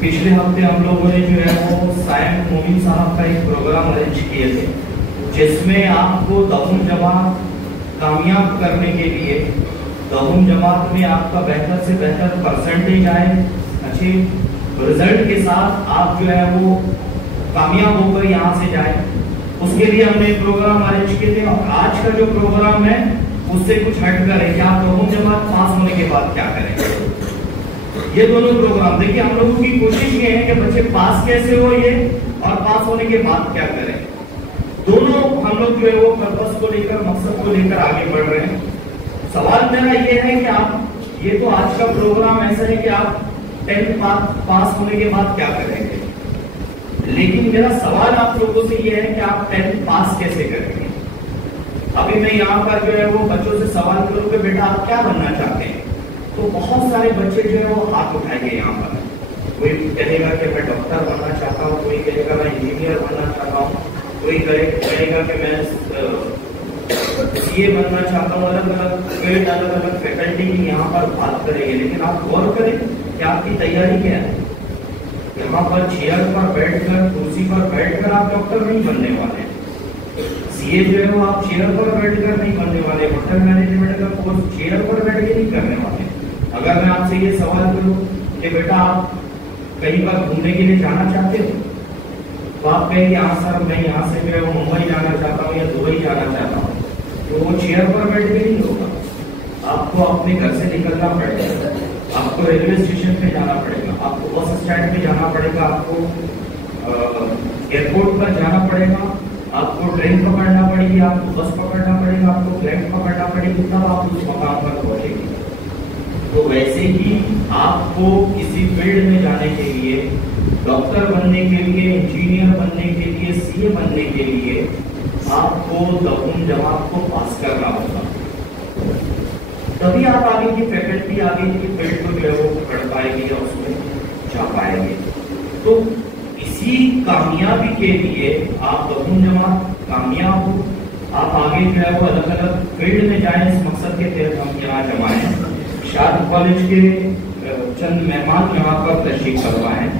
पिछले हफ्ते हम लोगों ने जो है वो साइम मोमिन साहब का एक प्रोग्राम अरेंज किए थे, जिसमें आपको दहुम जमात कामयाब करने के लिए दहुम जमात में आपका बेहतर से बेहतर परसेंटेज आए, अच्छे रिजल्ट के साथ आप जो है वो कामयाब होकर यहाँ से जाए, उसके लिए हमने प्रोग्राम अरेंज किए थे। और आज का जो प्रोग्राम है उससे कुछ हट कर है कि आप दहुम जमात पास होने के बाद क्या करेंगे। ये दोनों प्रोग्राम देखिए, हम लोगों की कोशिश ये है कि बच्चे पास कैसे हो ये और पास होने के बाद क्या करें। दोनों हम लोग जो है वो पर्पस को लेकर, मकसद को लेकर आगे बढ़ रहे हैं। सवाल मेरा ये है कि आप, ये तो आज का प्रोग्राम ऐसा है कि आप 10th पास होने के बाद क्या करेंगे, लेकिन मेरा सवाल आप लोगों से ये है कि आप 10th पास कैसे करेंगे। अभी मैं यहाँ पर जो है वो बच्चों से सवाल करूँ कि बेटा आप क्या बनना चाहते हैं, तो बहुत सारे बच्चे जो है वो हाथ उठाएंगे यहाँ पर। कोई कहेगा कि मैं डॉक्टर बनना चाहता हूँ, कोई कहेगा मैं इंजीनियर बनना चाहता हूँ, कोई कहेगा कि मैं सीए बनना चाहता हूँ। अलग अलग फैकल्टी की यहाँ पर बात करेंगे, लेकिन आप गौर करें कि आपकी तैयारी क्या है। यहाँ पर चेयर पर बैठकर, कुर्सी पर बैठकर आप डॉक्टर नहीं बनने वाले। सीए जो है वो आप चेयर पर बैठकर नहीं बनने वाले, होटल मैनेजमेंट का कोर्स चेयर पर बैठ के नहीं करने वाले। अगर मैं आपसे ये सवाल करूं कि बेटा आप कहीं पर घूमने के लिए जाना चाहते हो, तो आप कहेंगे हाँ सर मैं यहाँ से जो है मुंबई जाना चाहता हूँ या दुबई जाना चाहता हूँ, तो वो चेयर पर बैठ के नहीं होगा। आपको अपने घर से निकलना पड़ेगा, आपको रेलवे स्टेशन पे जाना पड़ेगा, आपको बस स्टैंड पे जाना पड़ेगा, आपको एयरपोर्ट पर जाना पड़ेगा, आपको ट्रेन पकड़ना पड़ेगी, आपको बस पकड़ना पड़ेगा, आपको फ्लाइट पकड़ना पड़ेगी, तब आप उस मकाम पर पहुंचेंगे। तो वैसे ही आपको किसी फील्ड में जाने के लिए, डॉक्टर बनने के लिए, इंजीनियर बनने के लिए, सीए बनने के लिए आपको दहुम जमात को पास करना होगा, तभी आप आगे की फैकल्टी, आगे की फील्ड को जो है वो पकड़ पाएंगे या उसमें जा पाएंगे। तो इसी कामयाबी के लिए आप दहुम जमात कामयाब हो, आप आगे जो है वो अलग अलग फील्ड में जाएं, इस मकसद के तहत हम यहाँ जमा हैं। शाद कॉलेज के चंद मेहमान यहाँ पर तशरीफ फरमा हैं।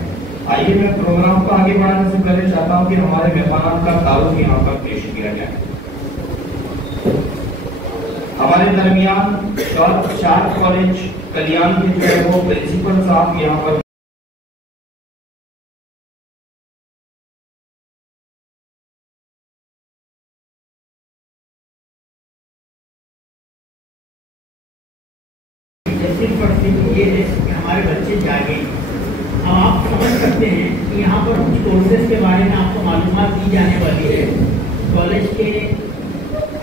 आइए मैं प्रोग्राम को आगे बढ़ाने से पहले चाहता हूँ कि हमारे मेहमान का तारुफ यहाँ पर पेश किया जाए। हमारे दरमियान शाद कॉलेज कल्याण के जो है वो प्रिंसिपल साहब यहाँ पर ये है कि हमारे बच्चे जागे। अब आप समझ सकते हैं कि यहाँ पर कुछ कोर्सेज के बारे में आपको मालूमात दी जाने वाली है, कॉलेज के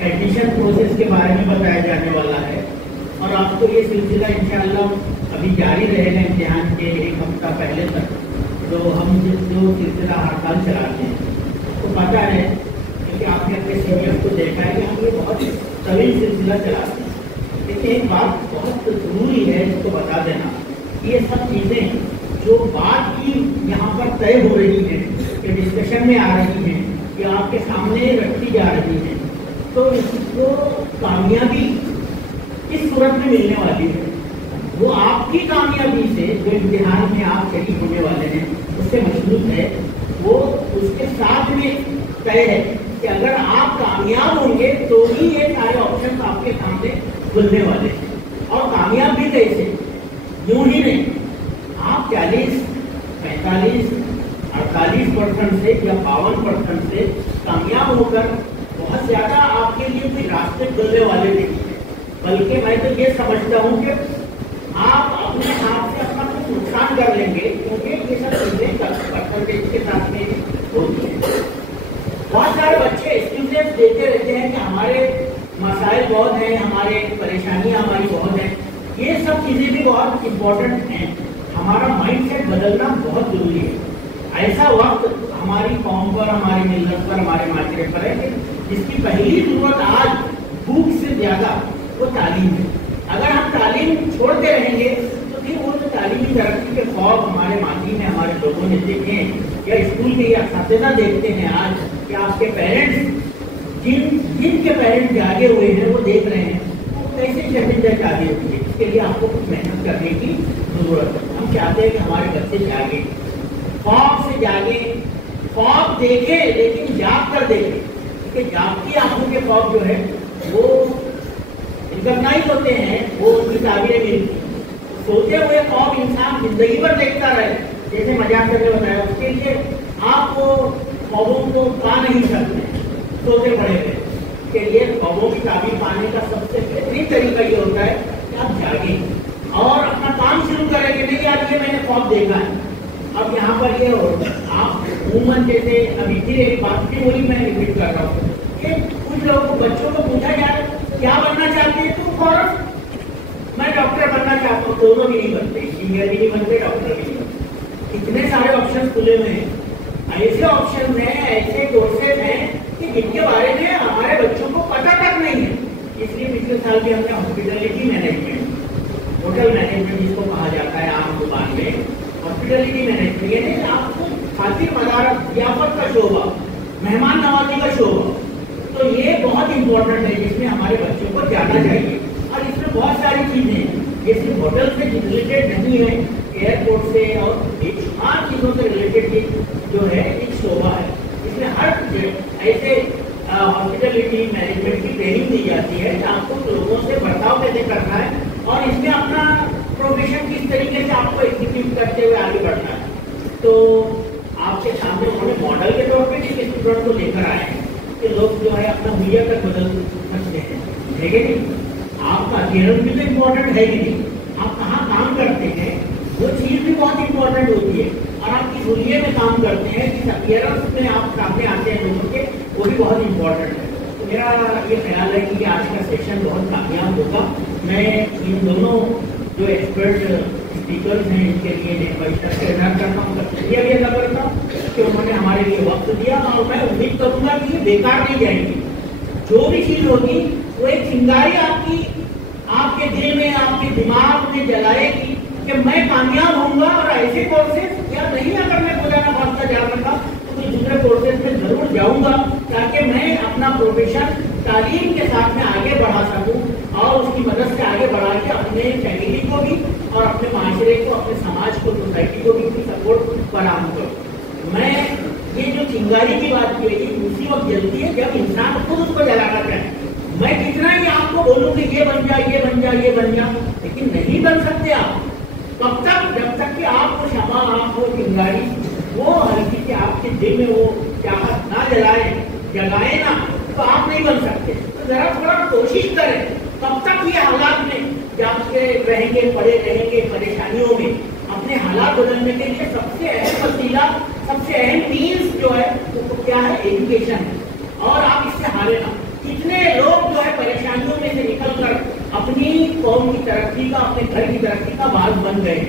एडमिशन प्रोसेस के बारे में बताया जाने वाला है, और आपको ये सिलसिला इंशाअल्लाह अभी जारी रहेगा इम्तिहान के 1 हफ्ता पहले तक। तो हम जो सिलसिला हर साल चलाते हैं, तो पता है कि आपने अपने सीनियर्स को देखा है कि हम ये बहुत तवील सिलसिला चलाते हैं। लेकिन एक बात बहुत जरूरी है इसको बता देना, ये सब चीजें जो बात की यहाँ पर तय हो रही है, कि डिस्कशन में आ रही है, कि आपके सामने रखी जा रही है, तो इसको कामयाबी किस सूरत में मिलने वाली है, वो आपकी कामयाबी से, जो इम्तिहान में आप शरीक होने वाले हैं उससे मशरूत है, वो उसके साथ में तय है कि अगर आप कामयाब होंगे तो ही ये सारे ऑप्शन आपके सामने खुलने वाले हैं। और कामयाब भी कैसे, यूं ही नहीं, आप 40, 45, 48% से या 52% से कामयाब होकर बहुत ज्यादा आपके लिए कोई रास्ते खुलने वाले नहीं है। बल्कि मैं तो ये समझता हूँ कि आप अपने आप से अपना कुछ नुकसान कर लेंगे, क्योंकि ये सब चीजें परसेंटेज के साथ में होती है। बहुत सारे बच्चे एक्सक्यूजेस देते रहते हैं कि हमारे मसाइल बहुत हैं, हमारे परेशानियां हमारी बहुत हैं। ये सब चीजें भी बहुत इम्पोर्टेंट हैं। हमारा माइंडसेट बदलना बहुत जरूरी है। ऐसा वक्त हमारी कौम पर, हमारे मिलत पर, हमारे माशरे पर है कि जिसकी पहली जरूरत आज भूख से ज्यादा वो तालीम है। अगर हम तालीम छोड़ते रहेंगे तो फिर वो जो तालीमी तरक्की के खौफ हमारे माजी में हमारे लोगों ने देखे हैं या स्कूल के असातिज़ा देखते हैं आज, कि आपके पेरेंट्स जिनके पेरेंट्स जागे हुए हैं वो देख रहे हैं, वो कैसे शर्मिंदा शादी होती है। इसके लिए आपको कुछ मेहनत करने की जरूरत है। हम चाहते हैं कि हमारे बच्चे जागे, खौफ से जागे, खौफ देखे लेकिन जाग कर देखे, क्योंकि जागती आंखों के खौफ जो है वो रिकॉग्नाइज होते हैं, वो उनकी ताबीरें मिलती। सोते हुए खौफ इंसान जिंदगी भर देखता रहे, जैसे मजाक करके बताया, उसके लिए आप वो ख्वाबों को पा नहीं सकते सोते पड़े हुए। के लिए ख्वाबों की ताबीर पाने का सबसे बेहतरीन तरीका ये होता है कि आप जागें और अपना काम शुरू करें कि नहीं यार ये मैंने ख्वाब देखा है। अब यहाँ पर ये आप उमूमन जैसे अभी धीरे बात की बोली मैं रिपीट कर रहा हूँ कि कुछ लोगों को, बच्चों को पूछा जाए क्या बनना चाहते हैं तुम, फौरन मैं डॉक्टर बनना चाहता हूँ। दोनों भी नहीं बनते, इंजीनियर भी नहीं बनते, डॉक्टर भी नहीं बनते। इतने सारे ऑप्शन खुले हुए हैं, ऐसे ऑप्शन हैं, ऐसे कोर्सेज हैं कि जिनके बारे में हमारे बच्चों को पता तक नहीं है। इसलिए पिछले साल भी हमने हॉस्पिटलिटी मैनेजमेंट, होटल मैनेजमेंट जिसको कहा जाता है आम जुबान में, हॉस्पिटलिटी मैनेजमेंट, यानी आपको खातिर मदारत, जियाफत का शोबा, मेहमान नवाजी का शोबा, तो ये बहुत इंपॉर्टेंट है जिसमें हमारे बच्चों को जाना चाहिए। और इसमें बहुत सारी चीजें हैं, ये सिर्फ होटल से रिलेटेड नहीं है, एयरपोर्ट से और तमाम चीजों से रिलेटेड जो है एक शोबा है। इसमें हर ऐसे हॉस्पिटलिटी मैनेजमेंट की ट्रेनिंग दी जाती है कि आपको लोगों से बर्ताव कैसे करना है और इसमें अपना प्रोफेशन किस तरीके से आपको एग्जीक्यूट करते हुए आगे बढ़ना है। तो आपके सामने उन्होंने मॉडल के तौर पर किस स्टूडेंट को लेकर आए हैं कि लोग जो है अपना मीडिया तक बदल सकते हैं, है कि नहीं? आपका अपियरेंस भी तो इम्पोर्टेंट है कि नहीं? आप कहाँ काम करते हैं वो चीज भी बहुत इम्पोर्टेंट होती है, और आप किस दुनिया में काम करते हैं, किस अपियरेंस में आप सामने आते हैं लोगों के, वो भी बहुत इम्पोर्टेंट है। तो मेरा ये ख्याल है कि आज का सेशन बहुत कामयाब होगा। मैं इन दोनों जो एक्सपर्ट स्पीकर्स हैं इनके लिए परिषद से इजहार करता हूँ, शुक्रिया भी अदा करता हूँ कि उन्होंने हमारे लिए वक्त दिया, और मैं उम्मीद करूंगा कि ये बेकार नहीं जाएगी। जो भी चीज होगी वो एक चिंगारी आपके दिल में, आपके दिमाग में जलाएगी कि मैं कामयाब होऊंगा, और ऐसे कोर्सेज या नहीं अगर मैं खुदा ना खास्ता जा रहा तो मैं दूसरे कोर्सेज में जरूर जाऊंगा, ताकि मैं अपना प्रोफेशन तालीम के साथ में आगे बढ़ा सकूं और उसकी मदद से आगे बढ़ा के अपने फैमिली को भी और अपने माशरे को, अपने समाज को, सोसाइटी को भी सपोर्ट फराहम करूं। मैं ये जो चिंगारी की बात की है उसी वक्त जलती है जब इंसान खुद उसको जलाना चाहे। मैं कितना ही आपको बोलूं कि ये बन जा, ये बन जा, ये बन जा, लेकिन नहीं बन सकते आप कब तक, जब तक कि आपको क्षमा, आपको चिंगारी वो हल्की से आपके दिल में वो चाहत ना जगाए ना, तो आप नहीं बन सकते। तो जरा थोड़ा कोशिश करें, कब तक ये हालात में जाते रहेंगे, पड़े रहेंगे परेशानियों में। अपने हालात बदलने के लिए सबसे अहम वसीला, सबसे अहम मीन्स जो है वो क्या है, एजुकेशन है, और आप इससे हारे ना। कितने लोग जो है परेशानियों में से निकलकर अपनी कौम की तरक्की का, अपने घर की तरक्की का बाग बन गए।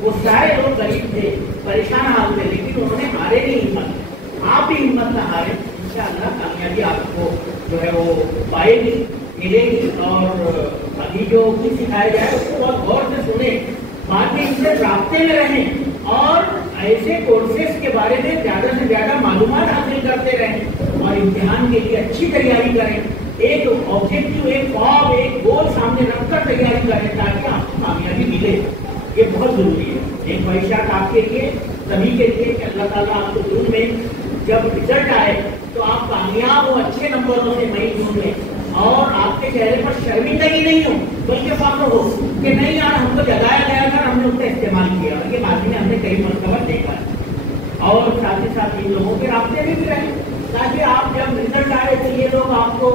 वो सारे लोग गरीब थे, परेशान हाल थे, लेकिन उन्होंने हारे नहीं हिम्मत। आप भी हिम्मत ना हारे, इंशाअल्लाह कामयाबी आपको जो है वो पाएगी, मिलेगी। और अभी जो कुछ सिखाया जाए उसको बहुत गौर से सुने, बाद में इससे रास्ते में रहें और ऐसे कोर्सेज के बारे में ज्यादा से ज्यादा मालूमात हासिल करते रहें और इम्तिहान के लिए अच्छी तैयारी करें। एक ऑब्जेक्टिव, एक ख्वाब, एक गोल सामने रखकर तैयारी करें ताकि आपको कामयाबी मिले। ये बहुत जरूरी है। एक परीक्षा आपके लिए, सभी के लिए कि अल्लाह ताला आपको जून में जब रिजल्ट आए तो आप कामयाब हो अच्छे नंबरों से मई जून में, और आपके चेहरे पर शर्मिंदगी नहीं हो बल्कि फख्र हो कि नहीं यार हमको जगाया गया था, हमने उसका इस्तेमाल किया। ये बात में हमने कई मरतबा देखा है। और साथ ही साथ इन लोगों के रास्ते में भी रहे ताकि आप जब रिजल्ट आए तो ये लोग आपको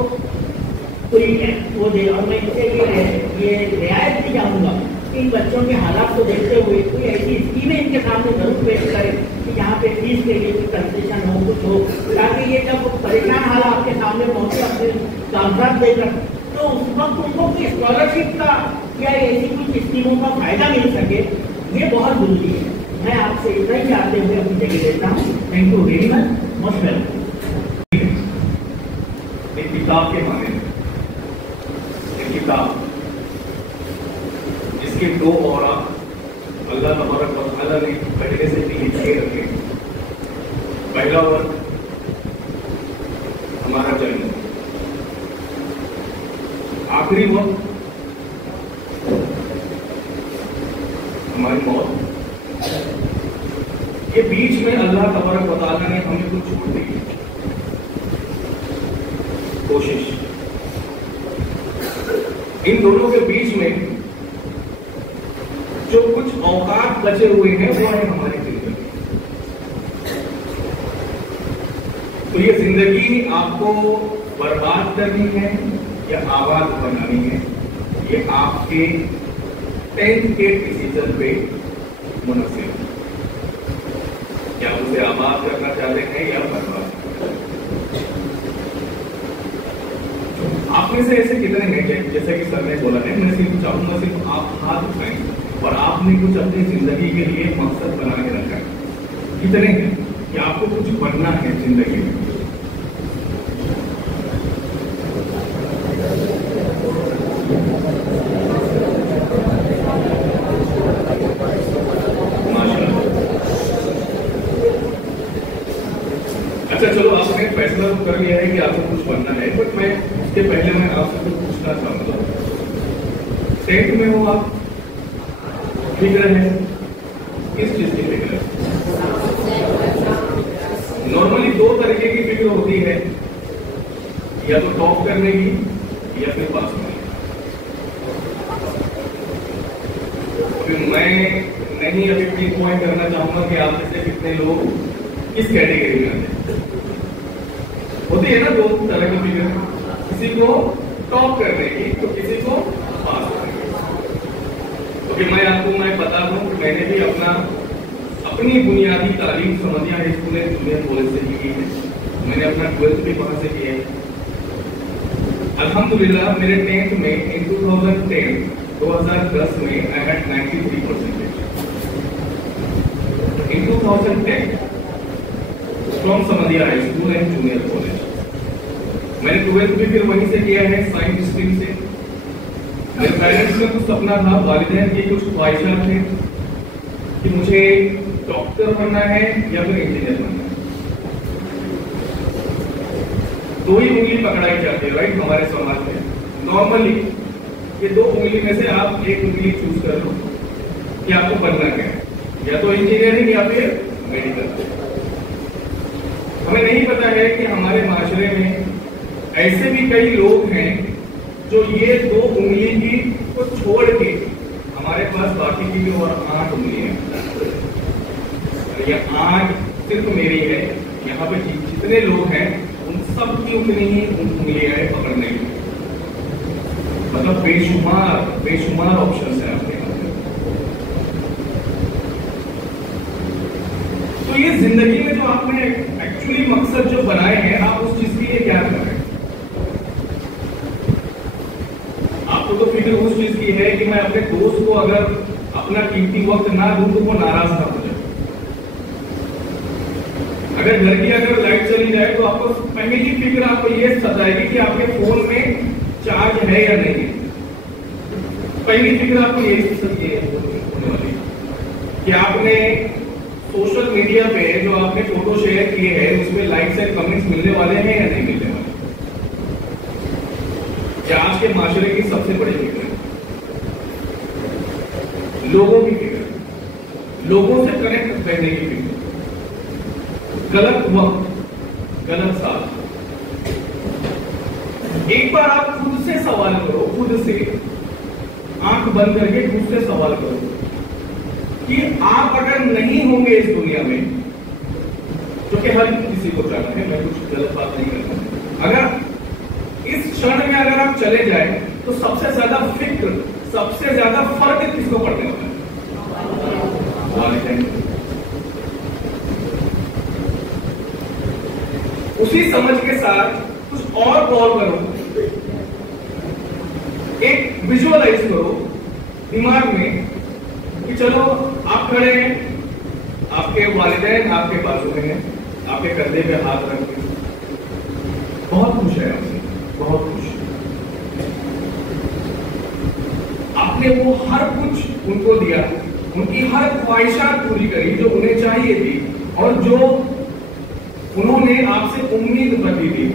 कोई वो दे। और मैं इनसे ये रियायत भी चाहूँगा कि इन बच्चों के हालात को देखते हुए कोई ऐसी स्कीमें इनके सामने जरूर पेश करें कि यहाँ पे फीस के लिए कोई कंसेशन हो, कुछ हो, ताकि ये जब परेशान आपके सामने पहुंचे अपने कागजात देकर, तो उस वक्त उनको स्कॉलरशिप का या ऐसी कुछ स्कीमों का फायदा मिल सके, ये बहुत जरूरी है। मैं आपसे इतना ही चाहते हुए अपनी जगह देता हूँ। Thank you very much, most welcome. एक किताब के माने एक किताब जिसके दो और अल्लाह तबारक व तआला ने पहले से भी लिखे रखे। पहला वर्ग हमारा जन्म, आखिरी वक्त हमारी मौत। ये बीच में अल्लाह तबारक व तआला ने हमें कुछ छोड़ दी कोशिश। इन दोनों के बीच में जो कुछ औकात बचे हुए हैं वो है हमारी जिंदगी। तो ये जिंदगी आपको बर्बाद करनी है या आबाद बनानी है, ये आपके 10th के डिसीजन पे मुनसिर है। क्या उसे आबाद करना चाहते हैं या बर्बाद? आप में से ऐसे कितने हैं, जैसे कि सर ने बोला है, मैं सिर्फ चाहूंगा सिर्फ आप हाथ उठाएं और आपने कुछ अपनी जिंदगी के लिए मकसद बना के रखा है। कितने हैं कि आपको कुछ बनना है जिंदगी में? अच्छा चलो, आपने फैसला तो कर लिया है कि आपको कुछ बनना है, बट मैं उसके पहले मैं आपसे कुछ पूछना चाहूंगा। 10th में हो आप, फिक्र है किस चीज की फिक्र है? नॉर्मली दो तरीके की फिक्र होती है, या तो टॉप करने की या फिर पास होने की। फिर मैं नहीं अभी पिन पॉइंट करना चाहूंगा कि आप जैसे कितने लोग किस कैटेगरी में आते हैं। होती है ना दो तरह की फिगर, किसी को टॉप करने की तो किसी को पास करने की। तो फिर मैं बता दूं कि मैंने भी अपनी बुनियादी तालीम समझिया हाई स्कूल जूनियर कॉलेज से की है। मैंने अपना 12th भी वहां से किया है। अल्हम्दुलिल्लाह मेरे 10th में इन 2010 में आई हैड 93%। इन 2010 फ्रॉम समझिया high school and junior college. मैंने 12th भी फिर वहीं से किया है, साइंस स्ट्रीम से। मेरे पेरेंट्स का कुछ सपना था, वालिदैन की कुछ ख्वाहिशात थे कि मुझे डॉक्टर बनना है या फिर इंजीनियर बनना है। दो ही उंगली पकड़ाई जाती है राइट हमारे समाज में नॉर्मली। ये दो उंगली में से आप एक उंगली चूज कर लो कि आपको बनना क्या है, या तो इंजीनियरिंग या फिर मेडिकल। हमें नहीं पता है कि हमारे माशरे में ऐसे भी कई लोग हैं जो ये दो उंगली की को छोड़ के, हमारे पास बाकी की भी और 8 उंगली है। ये 8 सिर्फ मेरी है। यहाँ पे जितने लोग हैं उन सब की उतनी ही उंगलियां हैं पकड़ने की। मतलब बेशुमार ऑप्शन है आपके यहाँ। तो ये जिंदगी में जो आपने एक्चुअली मकसद जो बनाए हैं, आप उस चीज के लिए क्या कर रहे हैं? आपको तो फिक्र उस चीज की है कि मैं अपने दोस्त को अगर अपना कीमती वक्त ना दूं तो वो नाराज ना हो जाए। अगर घर की अगर लाइट चली जाए तो आपको पहली फिक्र आपको ये सताएगी कि आपके फोन में चार्ज है या नहीं। पहली फिक्र आपको यही होने वाली कि आपने सोशल मीडिया पे जो आपने फोटो शेयर किए हैं उसमें लाइक्स एंड कमेंट्स मिलने वाले हैं या नहीं मिलने वाले। क्या आज के माशरे की सबसे बड़ी फिक्र है लोगों की फिक्र, लोगों से कनेक्ट रहने की फिक्र। गलत वक्त गलत साथ। एक बार आप खुद से सवाल करो, खुद से आंख बंद करके खुद से सवाल करो कि आप अगर नहीं होंगे इस दुनिया में, जो कि हर किसी को जाना है, मैं कुछ गलत बात नहीं करता, अगर इस क्षण में अगर आप चले जाए तो सबसे ज्यादा फिक्र, सबसे ज्यादा फर्क किसको पड़ने वाला है? वालिदैन। उसी समझ के साथ कुछ और गौर करो, एक विजुअलाइज करो दिमाग में कि चलो आप खड़े हैं, आपके वालिदैन आपके बाजू में हैं, आपके कंधे पे हाथ रख के बहुत खुश है आपसे, बहुत खुश। आपने वो हर कुछ उनको दिया, उनकी हर ख्वाहिशात पूरी करी जो उन्हें चाहिए थी और जो उन्होंने आपसे उम्मीद रखी थी,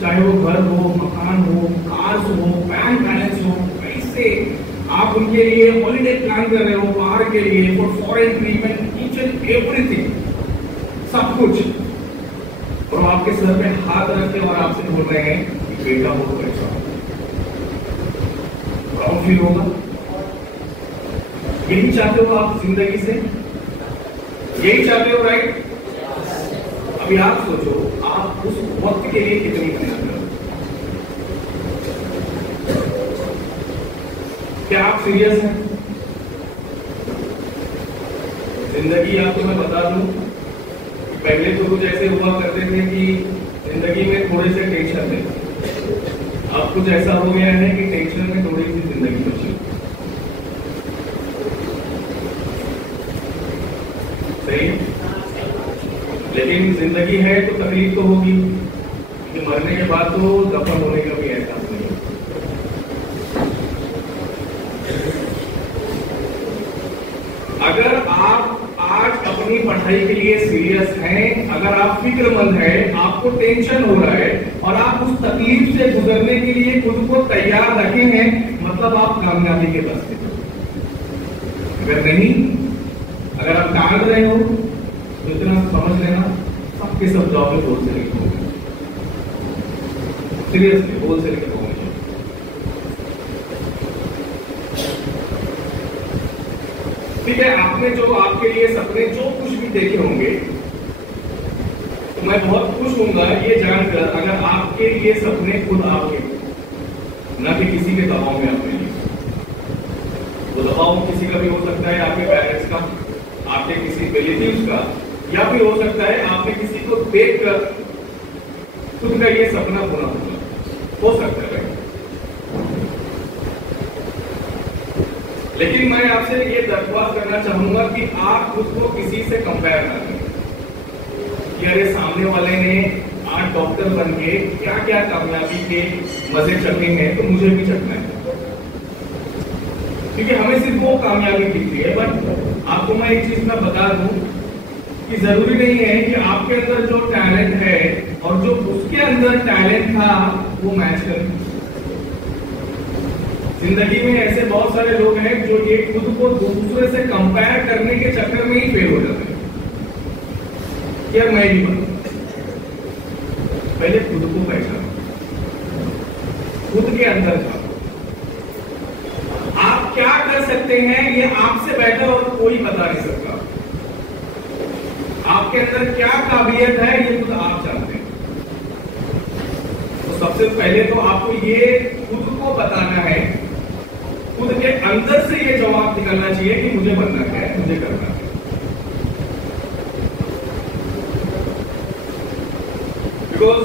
चाहे वो घर हो, मकान हो, कार्स हो, बैंक बैलेंस हो, पैसे, आप उनके लिए हॉलिडे प्लान कर रहे हो बाहर के लिए, for foreign treatment, each and everything, सब कुछ, और आपके सर पे हाथ रख के और आपसे बोल रहे हैं कि बेटा हो तो ऐसा प्राउड फील होगा। यही चाहते हो आप जिंदगी से, यही चाहते हो, राइट? अभी आप सोचो, आप उस वक्त के लिए कितनी मेहनत करो। क्या आप सीरियस हैं? जिंदगी, आपको मैं बता दूं, पहले तो कुछ ऐसे हुआ करते थे कि जिंदगी में थोड़े से टेंशन थे, अब कुछ ऐसा हो गया है कि टेंशन में थोड़ी सी जिंदगी बची। सही? लेकिन जिंदगी है तो तकलीफ तो होगी, क्योंकि मरने के बाद तो दफन होने का भी एहसास नहीं है। अगर आप आज अपनी पढ़ाई के लिए सीरियस हैं, अगर आप फिक्रमंद हैं, आपको टेंशन हो रहा है और आप उस तकलीफ से गुजरने के लिए खुद को तैयार रखे हैं, मतलब आप कामयाबी के रास्ते पर। अगर नहीं, अगर आप टाल रहे हो तो इतना समझ लेना, सबके सब जॉब में होल से लिखे होंगे, सीरियसली होल से लिखे होंगे। ठीक है, आपने जो आपके लिए सपने जो कुछ भी देखे होंगे, तो मैं बहुत खुश हूंगा ये जानकर अगर आपके लिए सपने खुद आपके, न कि किसी के दबाव में आपके लिए। वो दबाव किसी का भी हो सकता है, आपके पेरेंट्स का, आपके किसी रिलेटिव्स का, या फिर हो सकता है आपने किसी को देखकर खुद का ये सपना पूरा हो सकता है। लेकिन मैं आपसे ये दरख्वास्त करना चाहूंगा कि आप खुद को किसी से कंपेयर ना करें कि अरे सामने वाले ने आज डॉक्टर बन के क्या क्या कामयाबी के मजे चखे हैं तो मुझे भी चखना है, क्योंकि हमें सिर्फ वो कामयाबी दिखती है। बट आपको मैं एक चीज मैं बता दूं कि जरूरी नहीं है कि आपके अंदर जो टैलेंट है और जो उसके अंदर टैलेंट था वो मैच करे। जिंदगी में ऐसे बहुत सारे लोग हैं जो ये खुद को दूसरे से कंपेयर करने के चक्कर में ही फेल हो जाते हैं। यार मैं भी बनूं, पहले खुद को पहचानो, खुद के अंदर जाओ, आप क्या कर सकते हैं ये आपसे बेहतर और कोई बता नहीं सकता। आपके अंदर क्या काबिलियत है ये खुद आप जानते हैं। तो सबसे पहले तो आपको ये खुद को बताना है, खुद के अंदर से ये जवाब निकलना चाहिए कि मुझे बनना क्या है, मुझे करना है। बिकॉज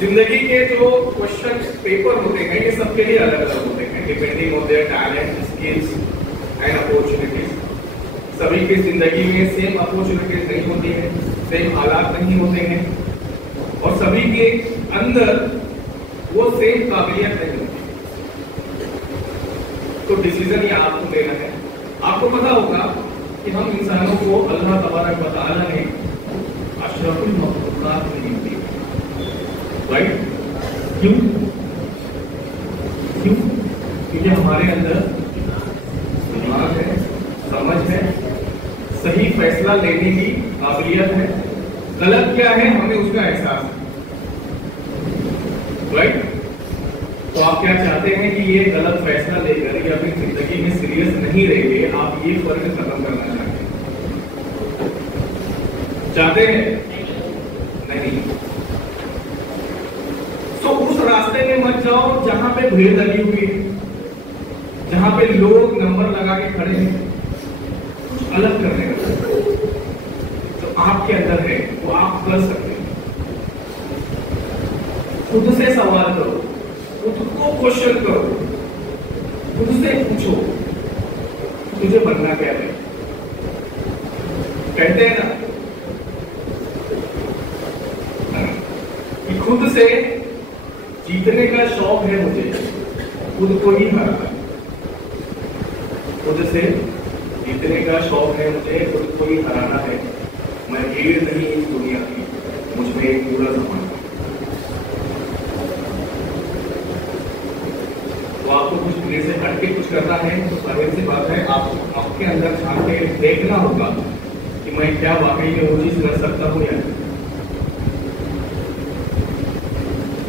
जिंदगी के जो क्वेश्चन पेपर होते हैं ये सबके लिए अलग अलग होते हैं, depending on their talent, skills and opportunities. सभी की जिंदगी में सेम अपॉर्चुनिटीज नहीं होती है, सेम हालात नहीं होते हैं, और सभी के अंदर वो सेम काबिलियत नहीं होती। तो डिसीजन ये आपको लेना है। आपको पता होगा कि हम इंसानों को अल्लाह तबारक व तआला ने अशरफुल मखलूकात में दी, राइट? क्यों? क्योंकि हमारे अंदर दिमाग है, समझ है, सही फैसला लेने की काबिलियत है, गलत क्या है हमें उसका एहसास है, राइट? तो आप क्या चाहते हैं कि ये गलत फैसला लेकर या फिर जिंदगी में सीरियस नहीं रहेंगे, आप ये फर्क खत्म करना चाहते हैं? नहीं। तो उस रास्ते में मत जाओ जहां पे भीड़ लगी हुई है, जहां पे लोग नंबर लगा के खड़े हैं। कुछ अलग करने का जो आपके अंदर है वो आप कर सकते हैं। खुद से सवाल करो, खुद को क्वेश्चन करो, खुद से पूछो तुझे बनना क्या है। कहते हैं ना कि खुद से जीतने का शौक है मुझे, खुद को ही हराना। खुद से जीतने का शौक है मुझे, खुद को ही हराना है। मैं भीड़ नहीं इस दुनिया की, मुझमें एक पूरा ज़माना। तो आपको कुछ प्लेस से हट के कुछ करना है तो जाहिर सी बात है आपको आपके अंदर झांक के देखना होगा कि मैं क्या वाकई में वो चीज कर सकता हूँ या नहीं।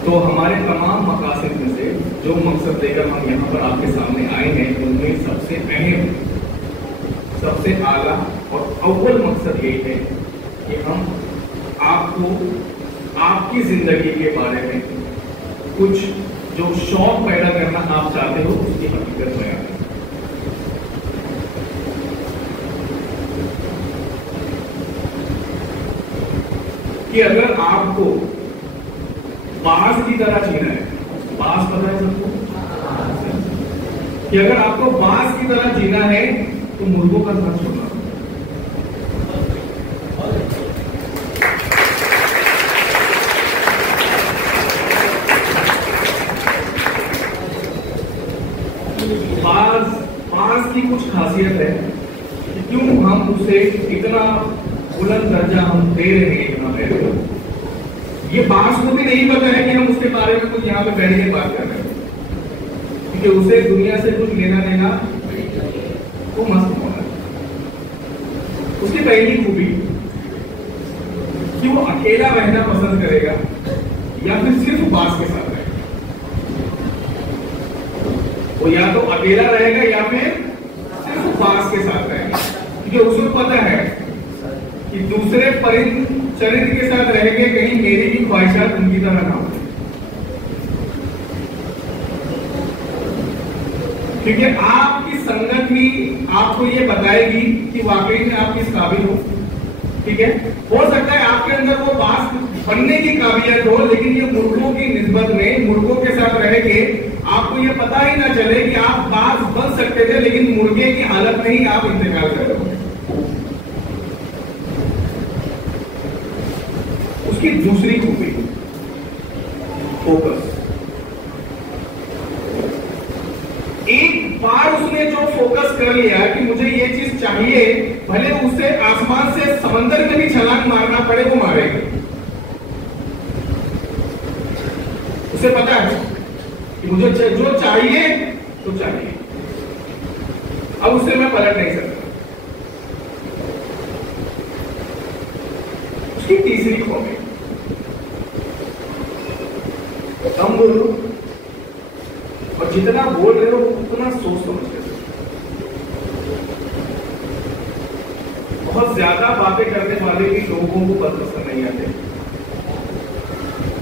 तो हमारे तमाम मकासद में से जो मकसद लेकर हम यहाँ पर आपके सामने आए हैं उनमें सबसे अहम, सबसे आला और अव्वल मकसद यही है कि हम आपको आपकी जिंदगी के बारे में कुछ जो शौक पैदा करना आप चाहते हो उसकी हकीकत बयान करें। कि अगर आपको बाज की तरह जीना है, बाज पता है सबको, कि अगर आपको बाज की तरह जीना है तो मुर्गों का साथ छोड़ना। बाज की कुछ खासियत है कि क्यों हम उसे इतना बुलंद दर्जा हम दे रहे हैं, इतना पहले ये बाज को भी नहीं पता है कि हम उसके बारे में कुछ यहाँ पे बैठ के बात कर रहे हैं, क्योंकि उसे दुनिया से कुछ लेना देना वो मस्त होना। उसकी पहली खूबी कि वो अकेला रहना पसंद करेगा या फिर सिर्फ बाज के साथ रहेगा। वो या तो अकेला रहेगा या फिर सिर्फ बाज के साथ रहेगा, क्योंकि उसको पता है कि दूसरे परिंद चरित्र के साथ रहेंगे कहीं मेरी भी ख्वाहिशात उनकी तरह ना हो। क्योंकि आपकी संगत ही आपको ये बताएगी कि वाकई में आप किस काबिल हो। ठीक है, हो सकता है आपके अंदर वो बाज बनने की काबिलियत हो, लेकिन ये मुर्गों की निस्बत में मुर्गों के साथ रह के आपको ये पता ही ना चले कि आप बाज बन सकते थे, लेकिन मुर्गे की हालत में ही आप इंतकाल कर रहे हो। उसकी दूसरी खूबी फोकस। एक बार उसने जो फोकस कर लिया कि मुझे ये चीज चाहिए, भले उसे आसमान से समंदर में भी छलांग मारना पड़े वो मारेगा। उसे पता है कि मुझे जो चाहिए तो चाहिए, अब उससे मैं पलट नहीं सकता। उसकी तीसरी खूबी कम बोलो और जितना बोल रहे हो उतना सोच समझ के। बहुत ज्यादा बातें करने वाले भी लोगों को पसंद नहीं आते।